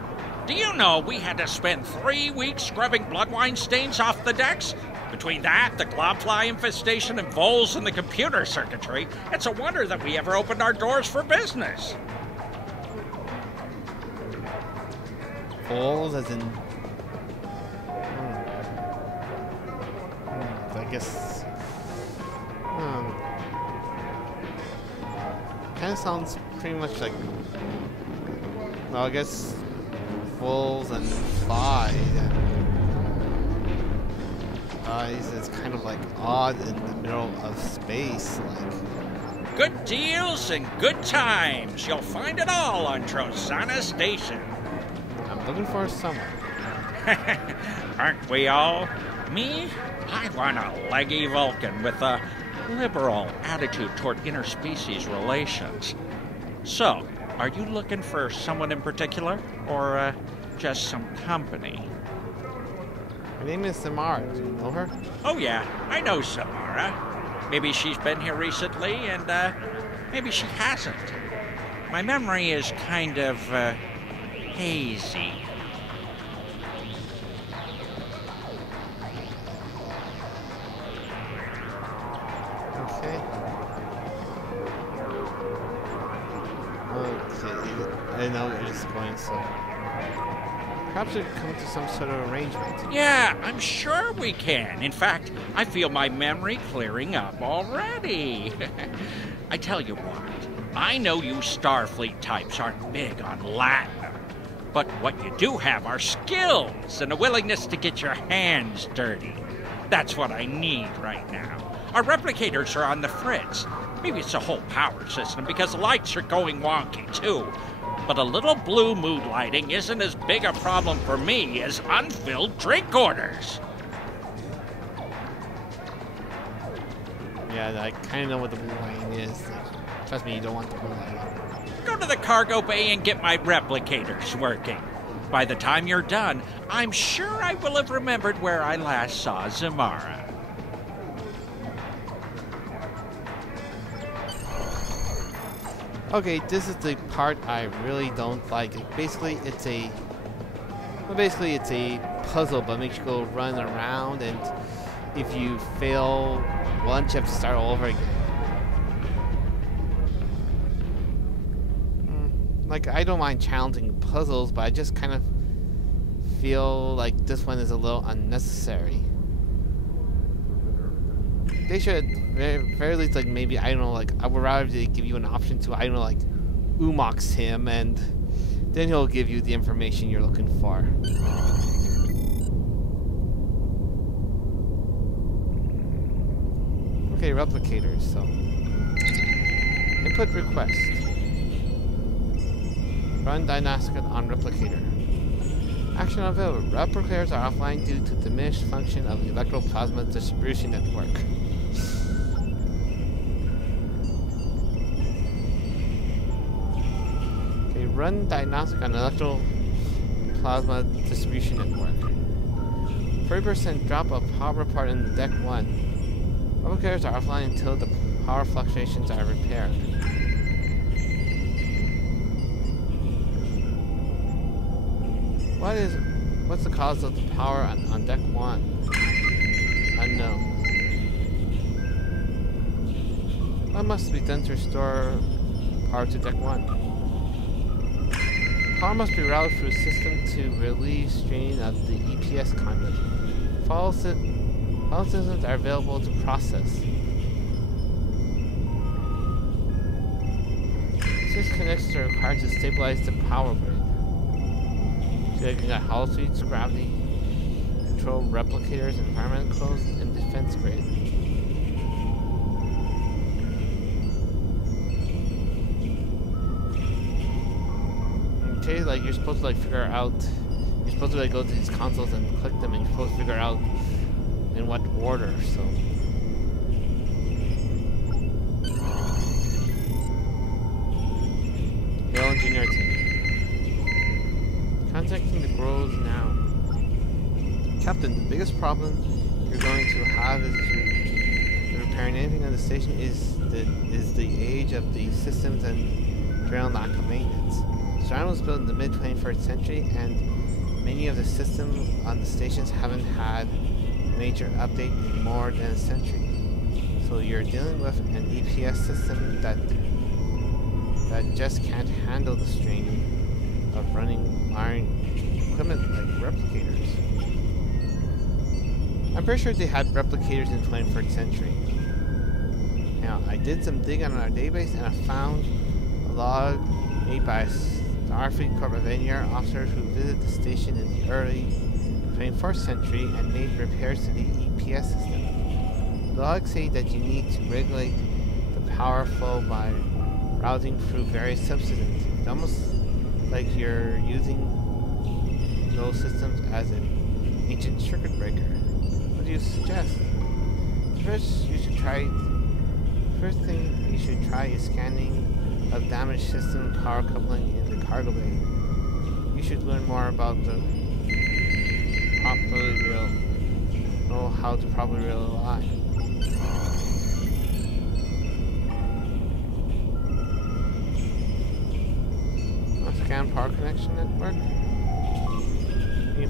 Do you know we had to spend 3 weeks scrubbing bloodwine stains off the decks? Between that, the globfly infestation, and voles in the computer circuitry, it's a wonder that we ever opened our doors for business. Voles as in... I guess... kind of sounds pretty much like... Well, I guess wolves and fly. It's kind of like odd in the middle of space. Like good deals and good times. You'll find it all on Trosana Station. I'm looking for someone. Aren't we all? Me? I want a leggy Vulcan with a liberal attitude toward interspecies relations. So, are you looking for someone in particular, or just some company? Her name is Samara. Do you know her? Oh yeah, I know Samara. Maybe she's been here recently, and maybe she hasn't. My memory is kind of hazy. Okay. I know where it's going, so perhaps we could come to some sort of arrangement. Yeah, I'm sure we can. In fact, I feel my memory clearing up already. I tell you what, I know you Starfleet types aren't big on Latin, but what you do have are skills and a willingness to get your hands dirty. That's what I need right now. Our replicators are on the fritz. Maybe it's the whole power system because the lights are going wonky too. But a little blue mood lighting isn't as big a problem for me as unfilled drink orders. Yeah, I kind of know what the blue lighting is. Trust me, you don't want the blue lighting. Go to the cargo bay and get my replicators working. By the time you're done, I'm sure I will have remembered where I last saw Zamara. Okay, this is the part I really don't like. Basically, it's a puzzle, but makes you go run around, and if you fail once, you have to start all over again. Like, I don't mind challenging puzzles, but I just kind of feel like this one is a little unnecessary. They should, very least, like, maybe, I don't know, like, I would rather they give you an option to, I don't know, like, Umox him, and then he'll give you the information you're looking for. Okay, replicators, so. Input request. Run diagnostic on replicator. Action available. Replicators are offline due to diminished function of the electroplasma distribution network. Okay, run diagnostic on electroplasma distribution network. 30% drop of power report in deck 1. Replicators are offline until the power fluctuations are repaired. What's the cause of the power on deck 1? Unknown. What must be done to restore power to deck 1? Power must be routed through the system to relieve strain of the EPS conduit. Follow systems are available to process. Sys connects are required to stabilize the power grid. So you got hull suites, gravity, control replicators, environment closed, and defense grid. Okay, like you're supposed to like figure out, you're supposed to like go to these consoles and click them, and you're supposed to figure out in what order. So. Hail engineer team. Contacting the Groves now. Captain, the biggest problem you're going to have is to repairing anything on the station is the age of the systems and general lack of maintenance. Starman was built in the mid-21st century, and many of the systems on the stations haven't had major update in more than a century. So you're dealing with an EPS system that just can't handle the strain of running iron equipment like replicators. I'm pretty sure they had replicators in the 21st century. Now, I did some digging on our database and I found a log made by The Arfleet Corporation officers who visited the station in the early 21st century and made repairs to the EPS system. The logs say that you need to regulate the power flow by routing through various subsystems. It's almost like you're using those systems as an ancient circuit breaker. What do you suggest? First thing you should try is scanning of damaged system power coupling in the cargo bay. You should learn more about how to properly rely. Scan power connection network. You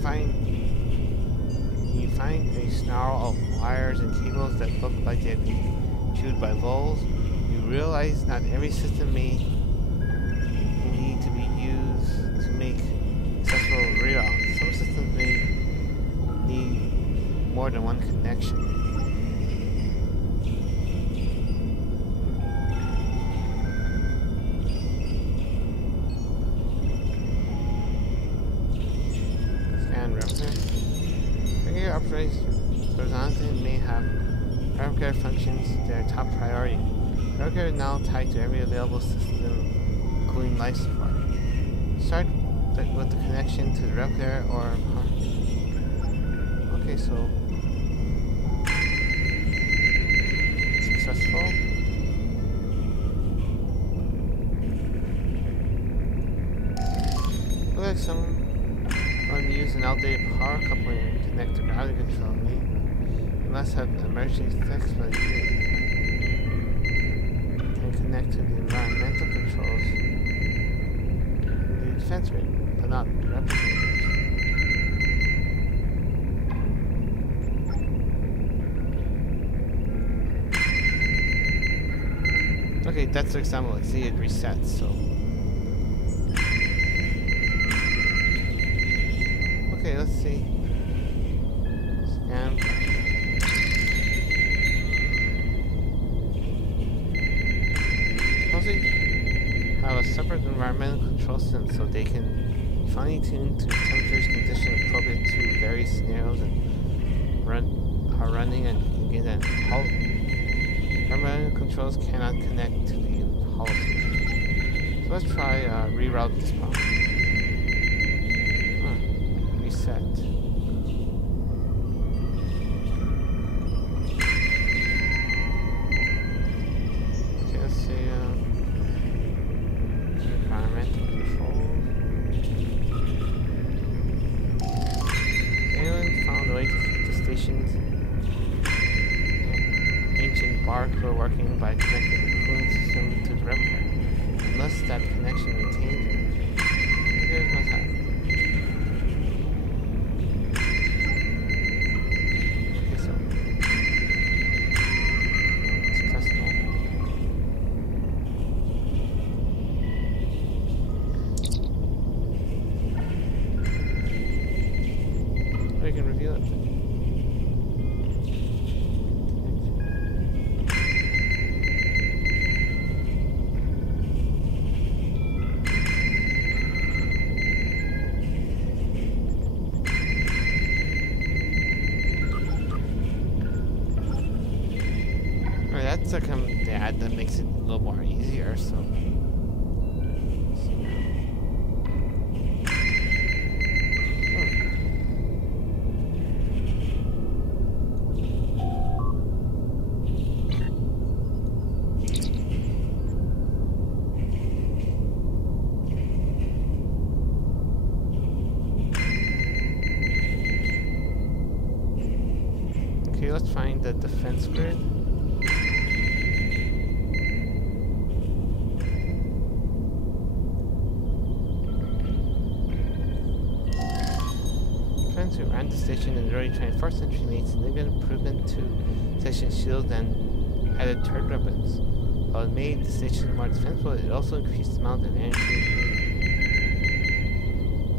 find a snarl of wires and cables that look like they've been chewed by voles. You realize not every system may need to be used to make successful reroutes. Some systems may need more than one connection. Horizontally may have repair functions their top priority. Repair is now tied to every available system, including life support. Start with the connection to the repair or okay, so successful. Looks like someone used an outdated power coupling to connect to gravity control. You must have emergency fix, but you can connect to the environmental controls the defense grid, but not replicators. Okay, that's the example. Let's see it resets, so. Okay, let's see. Scan. Mostly have a separate environmental control system so they can finely tune to temperatures conditions appropriate to various scenarios and are running and get that halt. Environmental controls cannot connect to the hull. So let's try reroute this problem. Reset. Okay, let's see. Environmental control. Alien found a way to keep the station's ancient bark were working by connecting the cooling system to the repair. Unless that connection maintained, here's what's happening. We can review it. That's a the ad that makes it a little more easier, so. Okay, let's find the defense grid. Friends who ran the station in the early 21st century made significant improvement to station shields and added turret weapons. While it made the station more defensible, it also increased the amount of energy.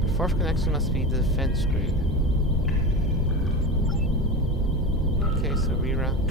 The fourth connection must be the defense grid. Okay, so reroute.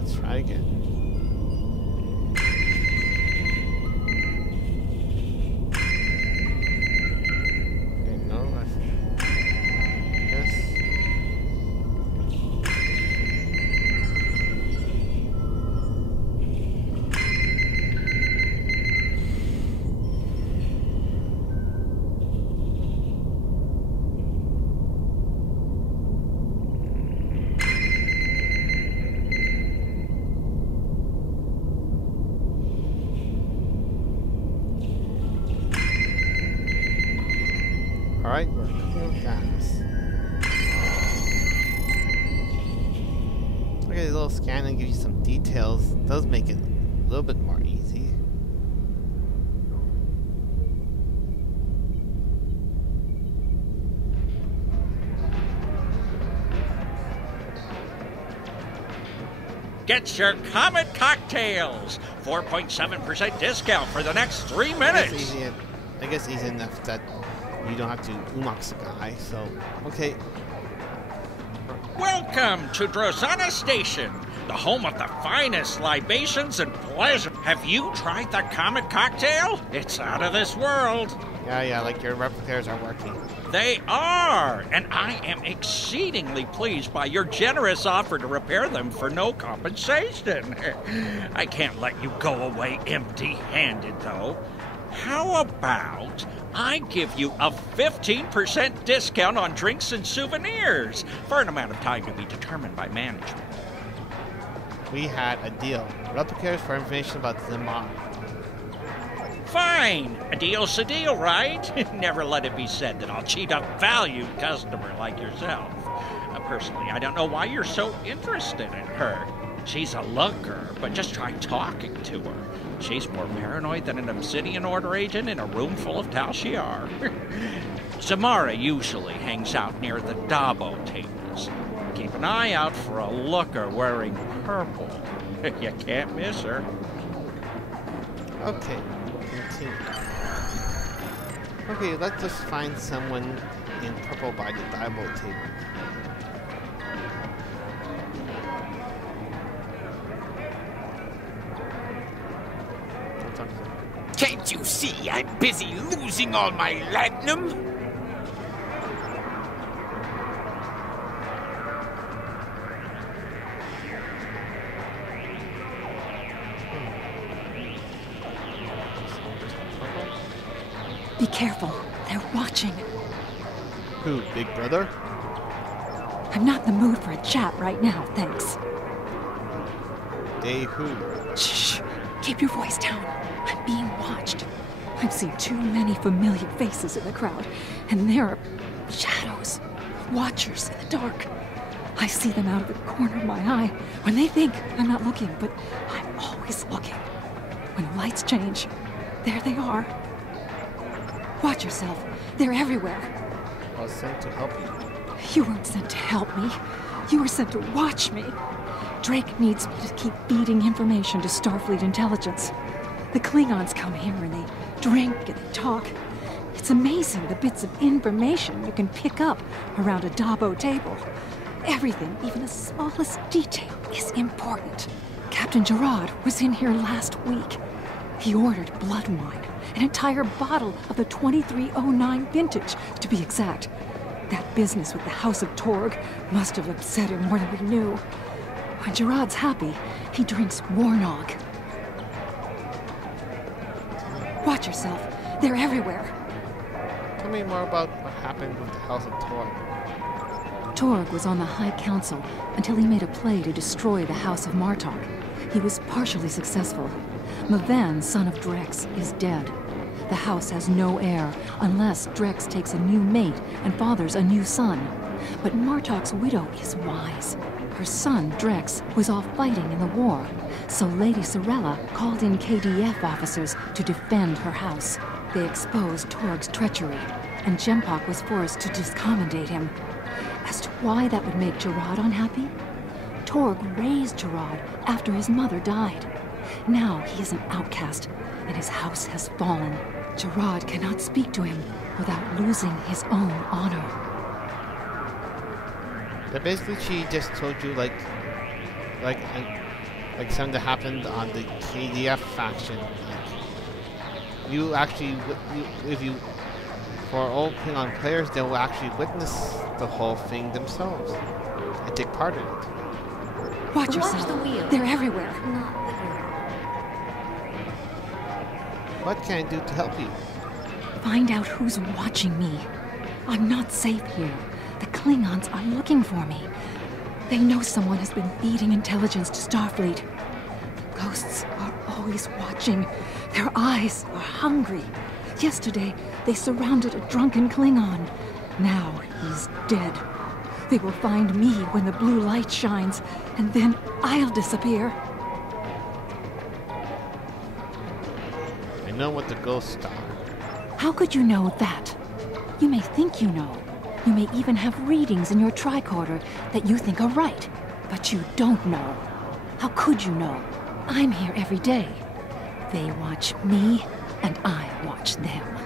let's try again. Alright, we're cooking gas. Okay, a little scan and give you some details. It does make it a little bit more easy. Get your Comet cocktails! 4.7% discount for the next 3 minutes! I guess easy enough that you don't have to umox the guy, so... Okay. Welcome to Drozana Station, the home of the finest libations and pleasure. Have you tried the Comet cocktail? It's out of this world. Yeah, like your replicators are working. They are, and I am exceedingly pleased by your generous offer to repair them for no compensation. I can't let you go away empty-handed, though. How about I give you a 15% discount on drinks and souvenirs for an amount of time to be determined by management? We had a deal. Replicators for information about Zimbar. Fine. A deal's a deal, right? Never let it be said that I'll cheat a valued customer like yourself. Personally, I don't know why you're so interested in her. She's a looker, but just try talking to her. She's more paranoid than an Obsidian Order agent in a room full of Tal Shiar. Samara usually hangs out near the Dabo tables. Keep an eye out for a looker wearing purple. You can't miss her. Okay, continue. Okay, let's just find someone in purple by the Dabo table. Can't you see I'm busy losing all my latinum? Be careful. They're watching. Who, Big Brother? I'm not in the mood for a chat right now, thanks. They who? Shh. Keep your voice down. I'm being watched. I've seen too many familiar faces in the crowd, and there are shadows, watchers in the dark. I see them out of the corner of my eye when they think I'm not looking, but I'm always looking. When the lights change, there they are. Watch yourself. They're everywhere. I was sent to help you. You weren't sent to help me. You were sent to watch me. Drake needs me to keep feeding information to Starfleet intelligence. The Klingons come here and they drink and they talk. It's amazing the bits of information you can pick up around a Dabo table. Everything, even the smallest detail, is important. Captain Gerard was in here last week. He ordered blood wine, an entire bottle of the 2309 vintage, to be exact. That business with the House of Torg must have upset him more than we knew. When Gerard's happy, he drinks Warnog. Watch yourself. They're everywhere. Tell me more about what happened with the House of Torg. Torg was on the High Council until he made a play to destroy the House of Martok. He was partially successful. Mavan, son of Drex, is dead. The house has no heir unless Drex takes a new mate and fathers a new son. But Martok's widow is wise. Her son, Drex, was off fighting in the war, so Lady Sorella called in KDF officers to defend her house. They exposed Torg's treachery, and Jempok was forced to discommendate him. As to why that would make Gerard unhappy? Torg raised Gerard after his mother died. Now he is an outcast, and his house has fallen. Gerard cannot speak to him without losing his own honor. But basically, she just told you, like like something that happened on the KDF faction. Like, you actually, for old Klingon players, they will actually witness the whole thing themselves and take part in it. Watch yourself. The wheel. They're everywhere. Not the wheel. What can I do to help you? Find out who's watching me. I'm not safe here. The Klingons are looking for me. They know someone has been feeding intelligence to Starfleet. The ghosts are always watching. Their eyes are hungry. Yesterday, they surrounded a drunken Klingon. Now he's dead. They will find me when the blue light shines, and then I'll disappear. I know what the ghosts are. How could you know that? You may think you know. You may even have readings in your tricorder that you think are right, but you don't know. How could you know? I'm here every day. They watch me, and I watch them.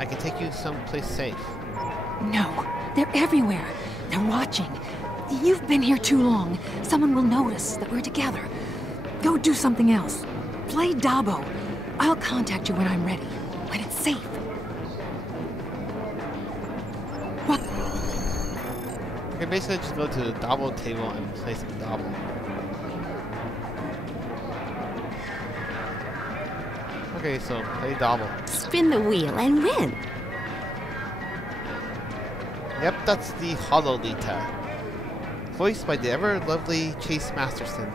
I can take you someplace safe. No, they're everywhere. They're watching. You've been here too long. Someone will notice that we're together. Go do something else. Play Dabo. I'll contact you when I'm ready, when it's safe. What? Okay, basically just go to the Dabo table and play some Dabo. Okay, so play Dabo. Spin the wheel and win. Yep, that's the Hololita. Voiced by the ever-lovely Chase Masterson.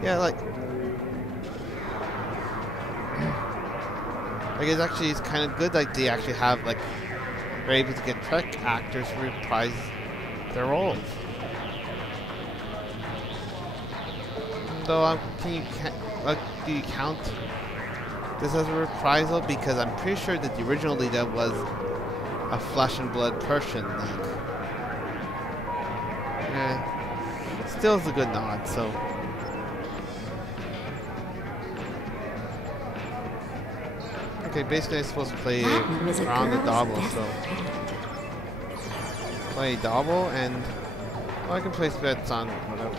Yeah, like it's kind of good. Like they actually have like they're able to get Trek actors to reprise their roles. Though, do you count this as a reprisal? Because I'm pretty sure that the original Lita was a flesh and blood person. Like, still is a good nod. So. Okay, basically I'm supposed to play around the Dabo, so play Dabo and I can place bets on whatever.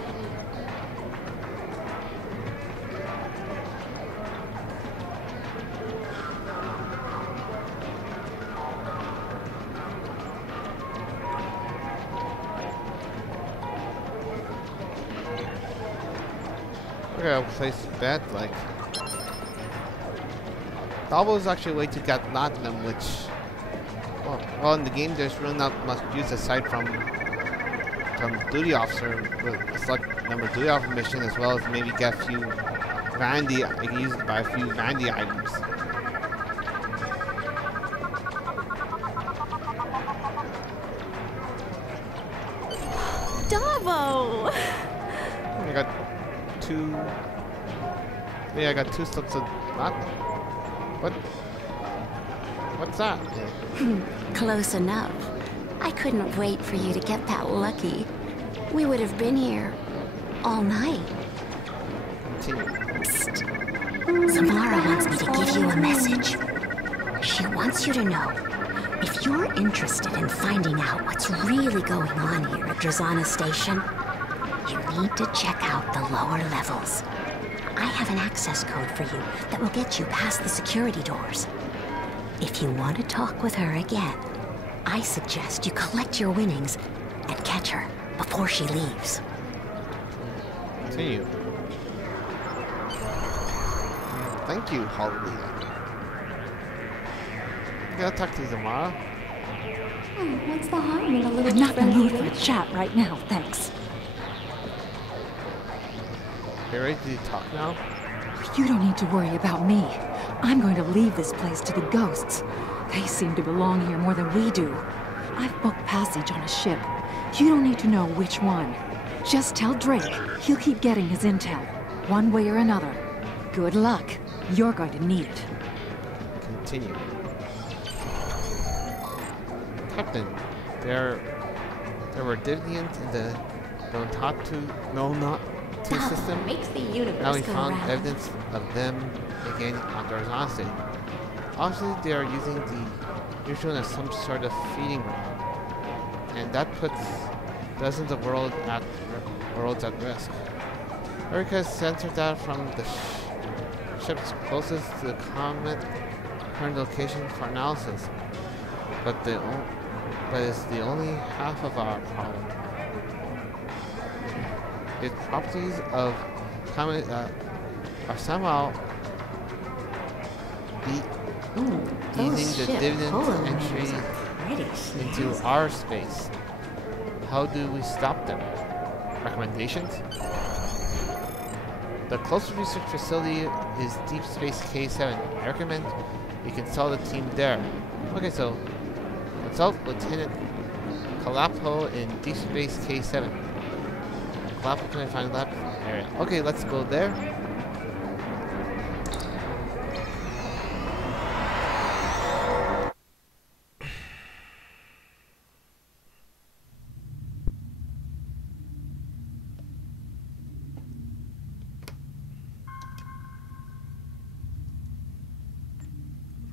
Okay, I'll place a bet like Dabo is actually a way to get platinum, which, well, in the game there's really not much use aside from duty officer, with a select number of duty officer mission, as well as maybe get a few Vandy. I can use it by a few Vandy items. Dabo! I got two. Yeah, I got 2 slips of platinum. What's that? Close enough. I couldn't wait for you to get that lucky. We would have been here all night. Psst. Samara wants me to give you a message. She wants you to know, if you're interested in finding out what's really going on here at Drazana Station, you need to check out the lower levels. I have an access code for you that will get you past the security doors. If you want to talk with her again, I suggest you collect your winnings and catch her before she leaves. Continue. Thank you, Holly. You gotta talk to Samara. What's the harm in a little I'm not in the mood for a chat right now, thanks. You ready to talk now? You don't need to worry about me. I'm going to leave this place to the ghosts. They seem to belong here more than we do. I've booked passage on a ship. You don't need to know which one. Just tell Drake. He'll keep getting his intel, one way or another. Good luck. You're going to need it. Continue. Captain, there were deviants in the Donatu system. Makes the universe now we go found round. evidence of them again on Dorzana State. Obviously, they are using the neutron as some sort of feeding ground, and that puts dozens of worlds at risk. Erica has censored that from the ships closest to the comet current location for analysis, but it's the only half of our problem. Its properties of comet are somehow easing the dividend entry into our space. How do we stop them? Recommendations? The closest research facility is Deep Space K7. I recommend you consult the team there. Okay, so consult Lieutenant Kalapo in Deep Space K7. Kalapo, can I find that area? Okay, let's go there.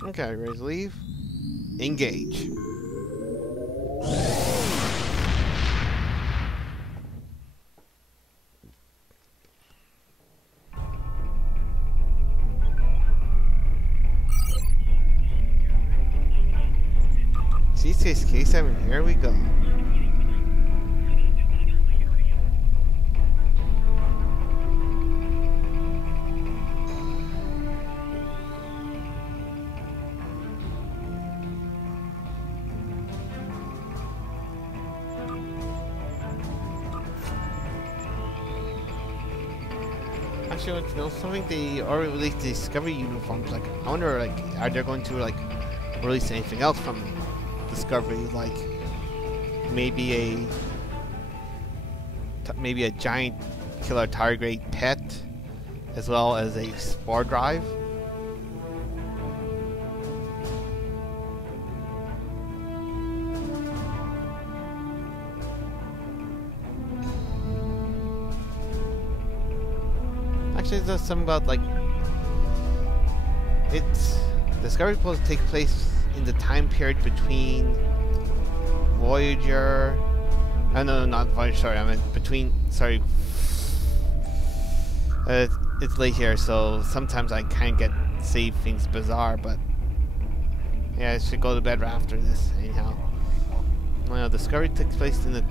Okay, ready to leave? Engage. C-Space K7, here we go. Actually, I want to know something. They already released the Discovery uniforms. Like, I wonder, like, are they going to like release anything else from Discovery? Like, maybe a giant killer tardigrade pet, as well as a spore drive. Actually, there's something about like Discovery is supposed to take place in the time period between Voyager. No, not Voyager. Sorry, I meant between. Sorry, it's late here, so sometimes I kind of say things bizarre. But yeah, I should go to bed after this. Anyhow, well, Discovery takes place in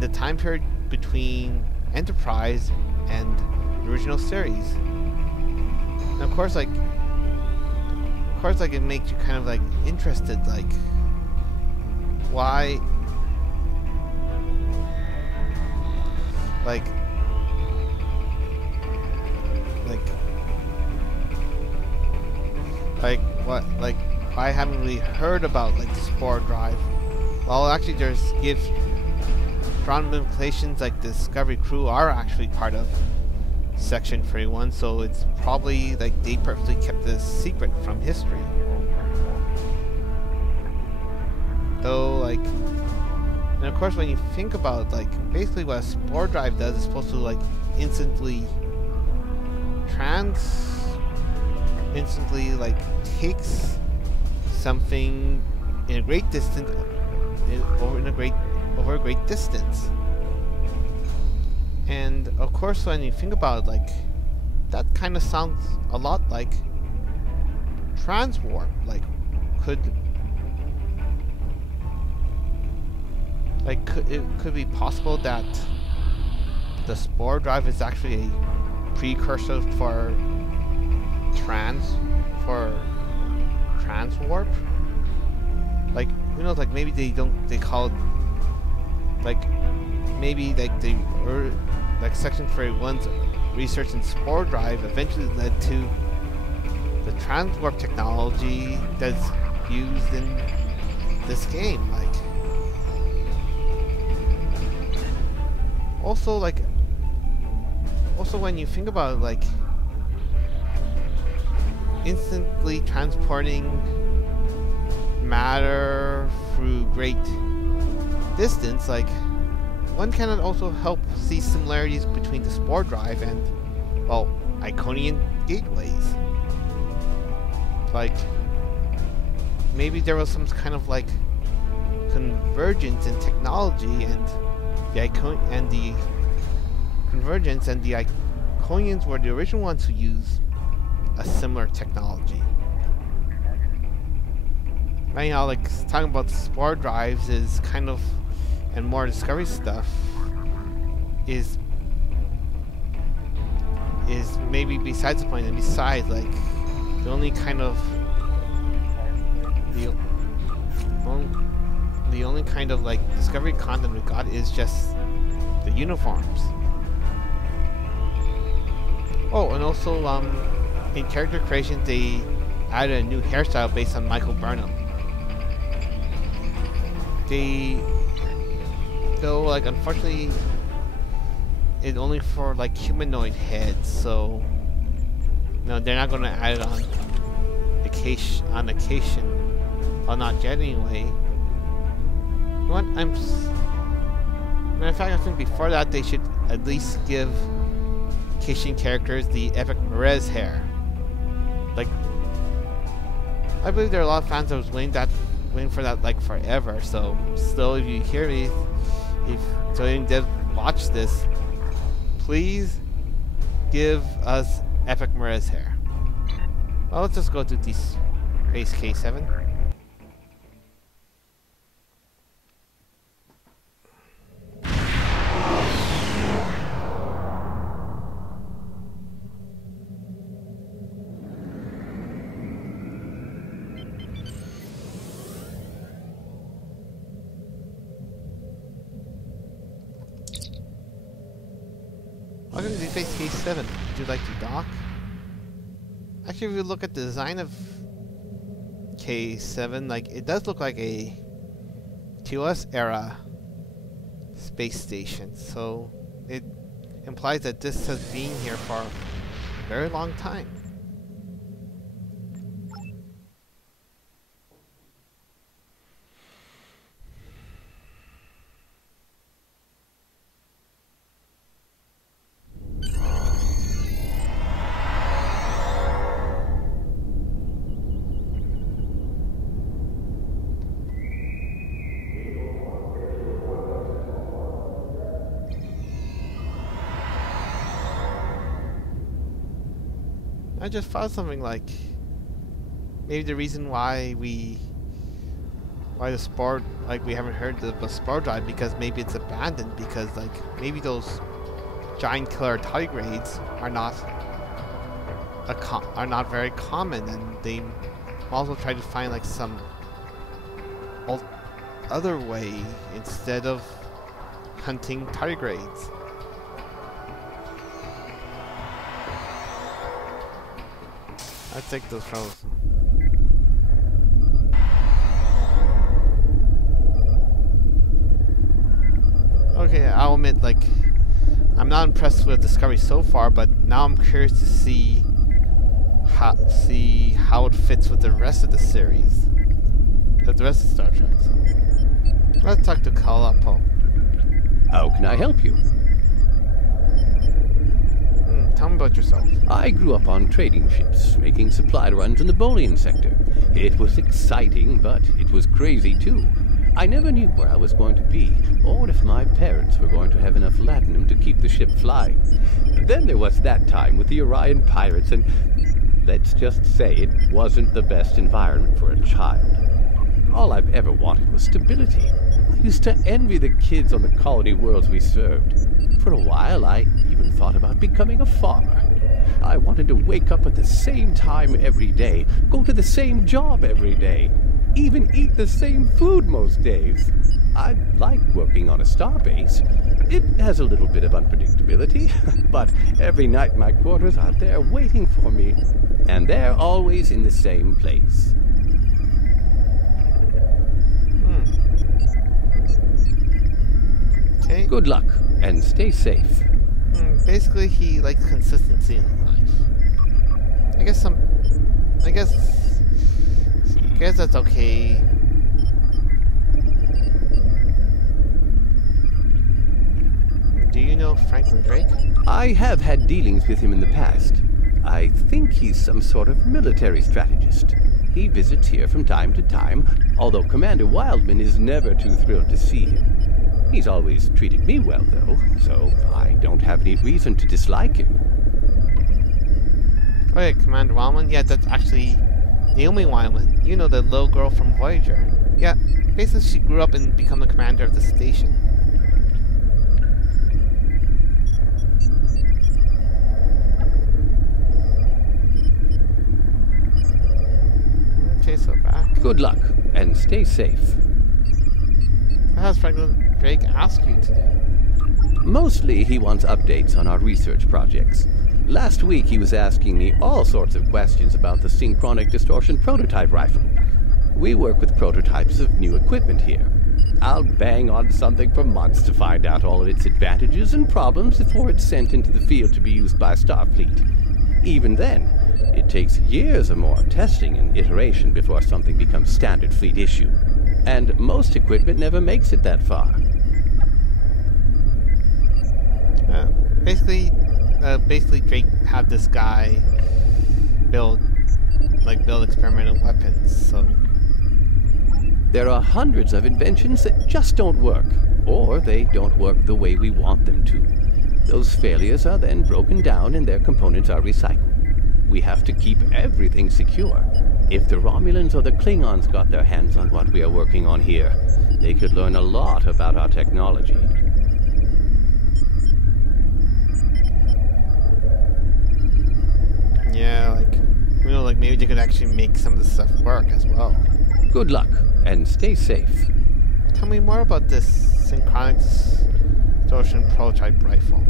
the time period between Enterprise and the original series. And of course, like it makes you kind of like interested, like why, like what, like I haven't really heard about like the spore drive. Well, actually, there's strong implications like the Discovery crew are actually part of Section 31, so it's probably like they purposely kept this secret from history. Though, like, and of course, when you think about it, like, basically what a spore drive does is supposed to like instantly like takes something in a great distance over a great distance. And of course, when you think about it, like, that kind of sounds a lot like transwarp. Like, it could be possible that the spore drive is actually a precursor for transwarp. Like, who knows? Like, maybe they call it, like, maybe like like Section 31's research in spore drive eventually led to the transwarp technology that's used in this game. Like, also when you think about it, like, instantly transporting matter through great distance, like, one cannot also help see similarities between the Spore Drive and, well, Iconian gateways. Like, maybe there was some kind of like convergence in technology, and the convergence and the Iconians were the original ones who used a similar technology. Right now, like, talking about the Spore Drives is kind of, and more Discovery stuff is maybe besides the point, and besides, like, the only kind of the only kind of like Discovery content we got is just the uniforms. Oh, and also in character creation they added a new hairstyle based on Michael Burnham. Though like unfortunately it's only for like humanoid heads, so no, they're not gonna add it on occasion. Well, not yet anyway. What matter of fact, I think before that they should at least give Cation characters the epic Merez hair. Like, I believe there are a lot of fans that was waiting for that like forever. So still, if you hear me, if you did watch this, please give us epic Merez hair. Well, let's just go to this base K7. Welcome to Deep Space K7. Would you like to dock? Actually, if you look at the design of K7, like, it does look like a TOS era space station, so it implies that this has been here for a very long time. I just found something like maybe the reason why the Spore, like, we haven't heard the Spore Drive, because maybe it's abandoned, because like maybe those giant killer tardigrades are not very common, and they also try to find like some other way instead of hunting tardigrades. I take those fellas. Okay, I'll admit, like, I'm not impressed with Discovery so far, but now I'm curious to see how it fits with the rest of the series, the rest of Star Trek. So let's talk to Kalapo. How can I help you? Tell me about yourself. I grew up on trading ships, making supply runs in the Bolian sector. It was exciting, but it was crazy too. I never knew where I was going to be, or if my parents were going to have enough latinum to keep the ship flying. Then there was that time with the Orion pirates, and let's just say it wasn't the best environment for a child. All I've ever wanted was stability. I used to envy the kids on the colony worlds we served. For a while, I even thought about becoming a farmer. I wanted to wake up at the same time every day, go to the same job every day, even eat the same food most days. I like working on a starbase. It has a little bit of unpredictability, but every night my quarters are there waiting for me, and they're always in the same place. Okay. Good luck, and stay safe. Basically, he likes consistency in life. I guess that's okay. Do you know Franklin Drake? I have had dealings with him in the past. I think he's some sort of military strategist. He visits here from time to time, although Commander Wildman is never too thrilled to see him. He's always treated me well, though, so I don't have any reason to dislike him. Oh yeah, Commander Wildman? Yeah, that's actually Naomi Wildman. You know, the little girl from Voyager. Yeah, basically she grew up and became the commander of the station. Okay, so back. Good luck, and stay safe. What has Franklin Drake asked you to do? Mostly he wants updates on our research projects. Last week he was asking me all sorts of questions about the synchronic distortion prototype rifle. We work with prototypes of new equipment here. I'll bang on something for months to find out all of its advantages and problems before it's sent into the field to be used by Starfleet. Even then, it takes years or more of testing and iteration before something becomes standard fleet issue. And most equipment never makes it that far. Basically Drake had this guy build experimental weapons, so... There are hundreds of inventions that just don't work, or they don't work the way we want them to. Those failures are then broken down and their components are recycled. We have to keep everything secure. If the Romulans or the Klingons got their hands on what we are working on here, they could learn a lot about our technology. Yeah, maybe they could actually make some of the stuff work as well. Good luck, and stay safe. Tell me more about this synchronic distortion prototype rifle.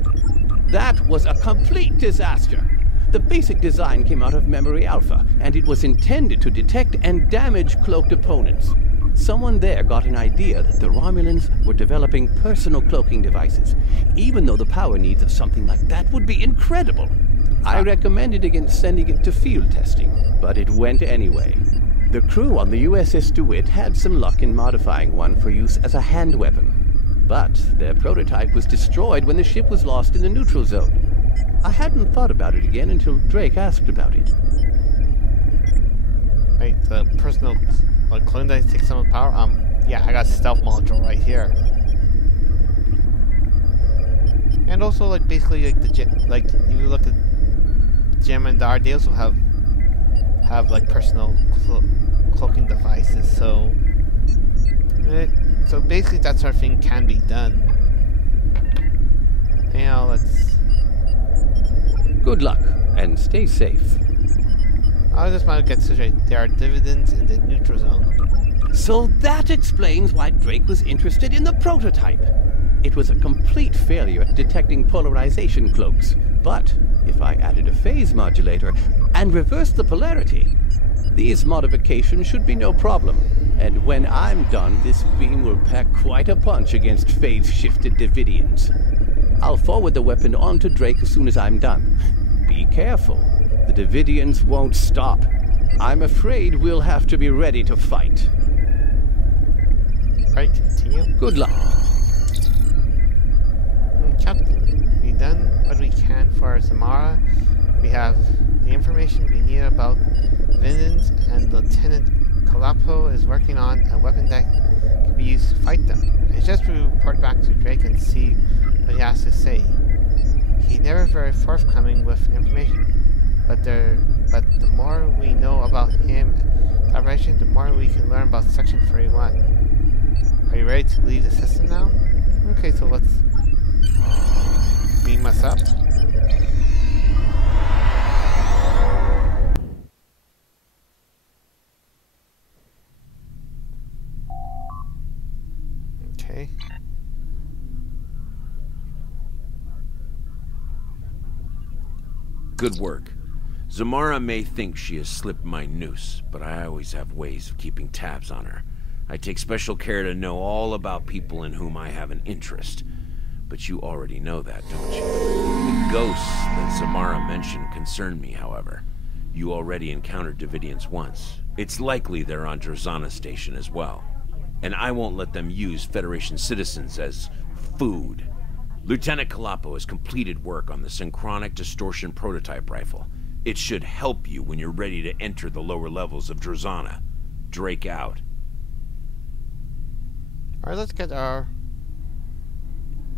That was a complete disaster. The basic design came out of Memory Alpha, and it was intended to detect and damage cloaked opponents. Someone there got an idea that the Romulans were developing personal cloaking devices, even though the power needs of something like that would be incredible. I recommended against sending it to field testing, but it went anyway. The crew on the USS DeWitt had some luck in modifying one for use as a hand weapon. But their prototype was destroyed when the ship was lost in the neutral zone. I hadn't thought about it again until Drake asked about it. Right, the personal clone that takes some of the power? Yeah, I got a stealth module right here. And also, basically, if you look at Gem and Dar, they also have personal cloaking devices, so basically that sort of thing can be done. Now let's... Good luck, and stay safe. I just want to get straight. There are dividends in the neutral zone. So that explains why Drake was interested in the prototype. It was a complete failure at detecting polarization cloaks. But if I added a phase modulator and reversed the polarity, these modifications should be no problem. And when I'm done, this beam will pack quite a punch against phase-shifted Davidians. I'll forward the weapon on to Drake as soon as I'm done. Be careful. The Davidians won't stop. I'm afraid we'll have to be ready to fight. Right, continue. Good luck. Captain, we've done what we can for Samara. We have the information we need about Vinans, and Lieutenant Kalapo is working on a weapon that can be used to fight them. It's just to report back to Drake and see what he has to say. He's never very forthcoming with information, but the more we know about him, the operation, the more we can learn about Section 31. Are you ready to leave the system now? Okay, so let's beam us up. Okay. Good work. Zamara may think she has slipped my noose, but I always have ways of keeping tabs on her. I take special care to know all about people in whom I have an interest. But you already know that, don't you? The ghosts that Zamara mentioned concern me, however. You already encountered Davidians once. It's likely they're on Drazana Station as well. And I won't let them use Federation citizens as food. Lieutenant Calapo has completed work on the synchronic distortion prototype rifle. It should help you when you're ready to enter the lower levels of Drozana. Drake out. Alright, let's get our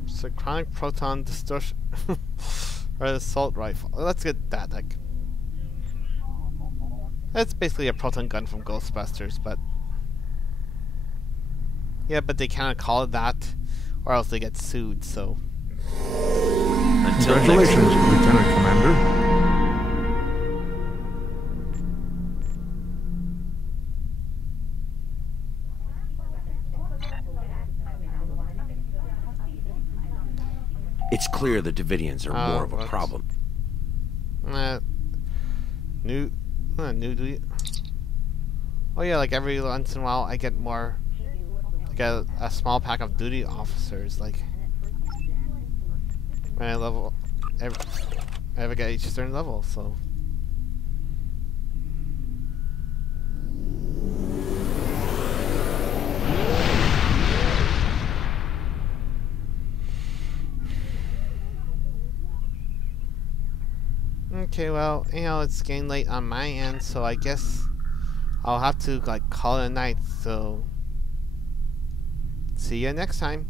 synchronic proton distortion or assault rifle. Let's get that. Like, that's basically a proton gun from Ghostbusters, but yeah, but they can't call it that, or else they get sued. So, congratulations, Lieutenant Commander. It's clear the Davidians are more of a problem. New duty. Oh yeah, like every once in a while I get more, like a small pack of duty officers. Like when I level, I have a guy each certain level. So. Okay, well, you know, it's getting late on my end, so I guess I'll have to, like, call it a night, so see you next time.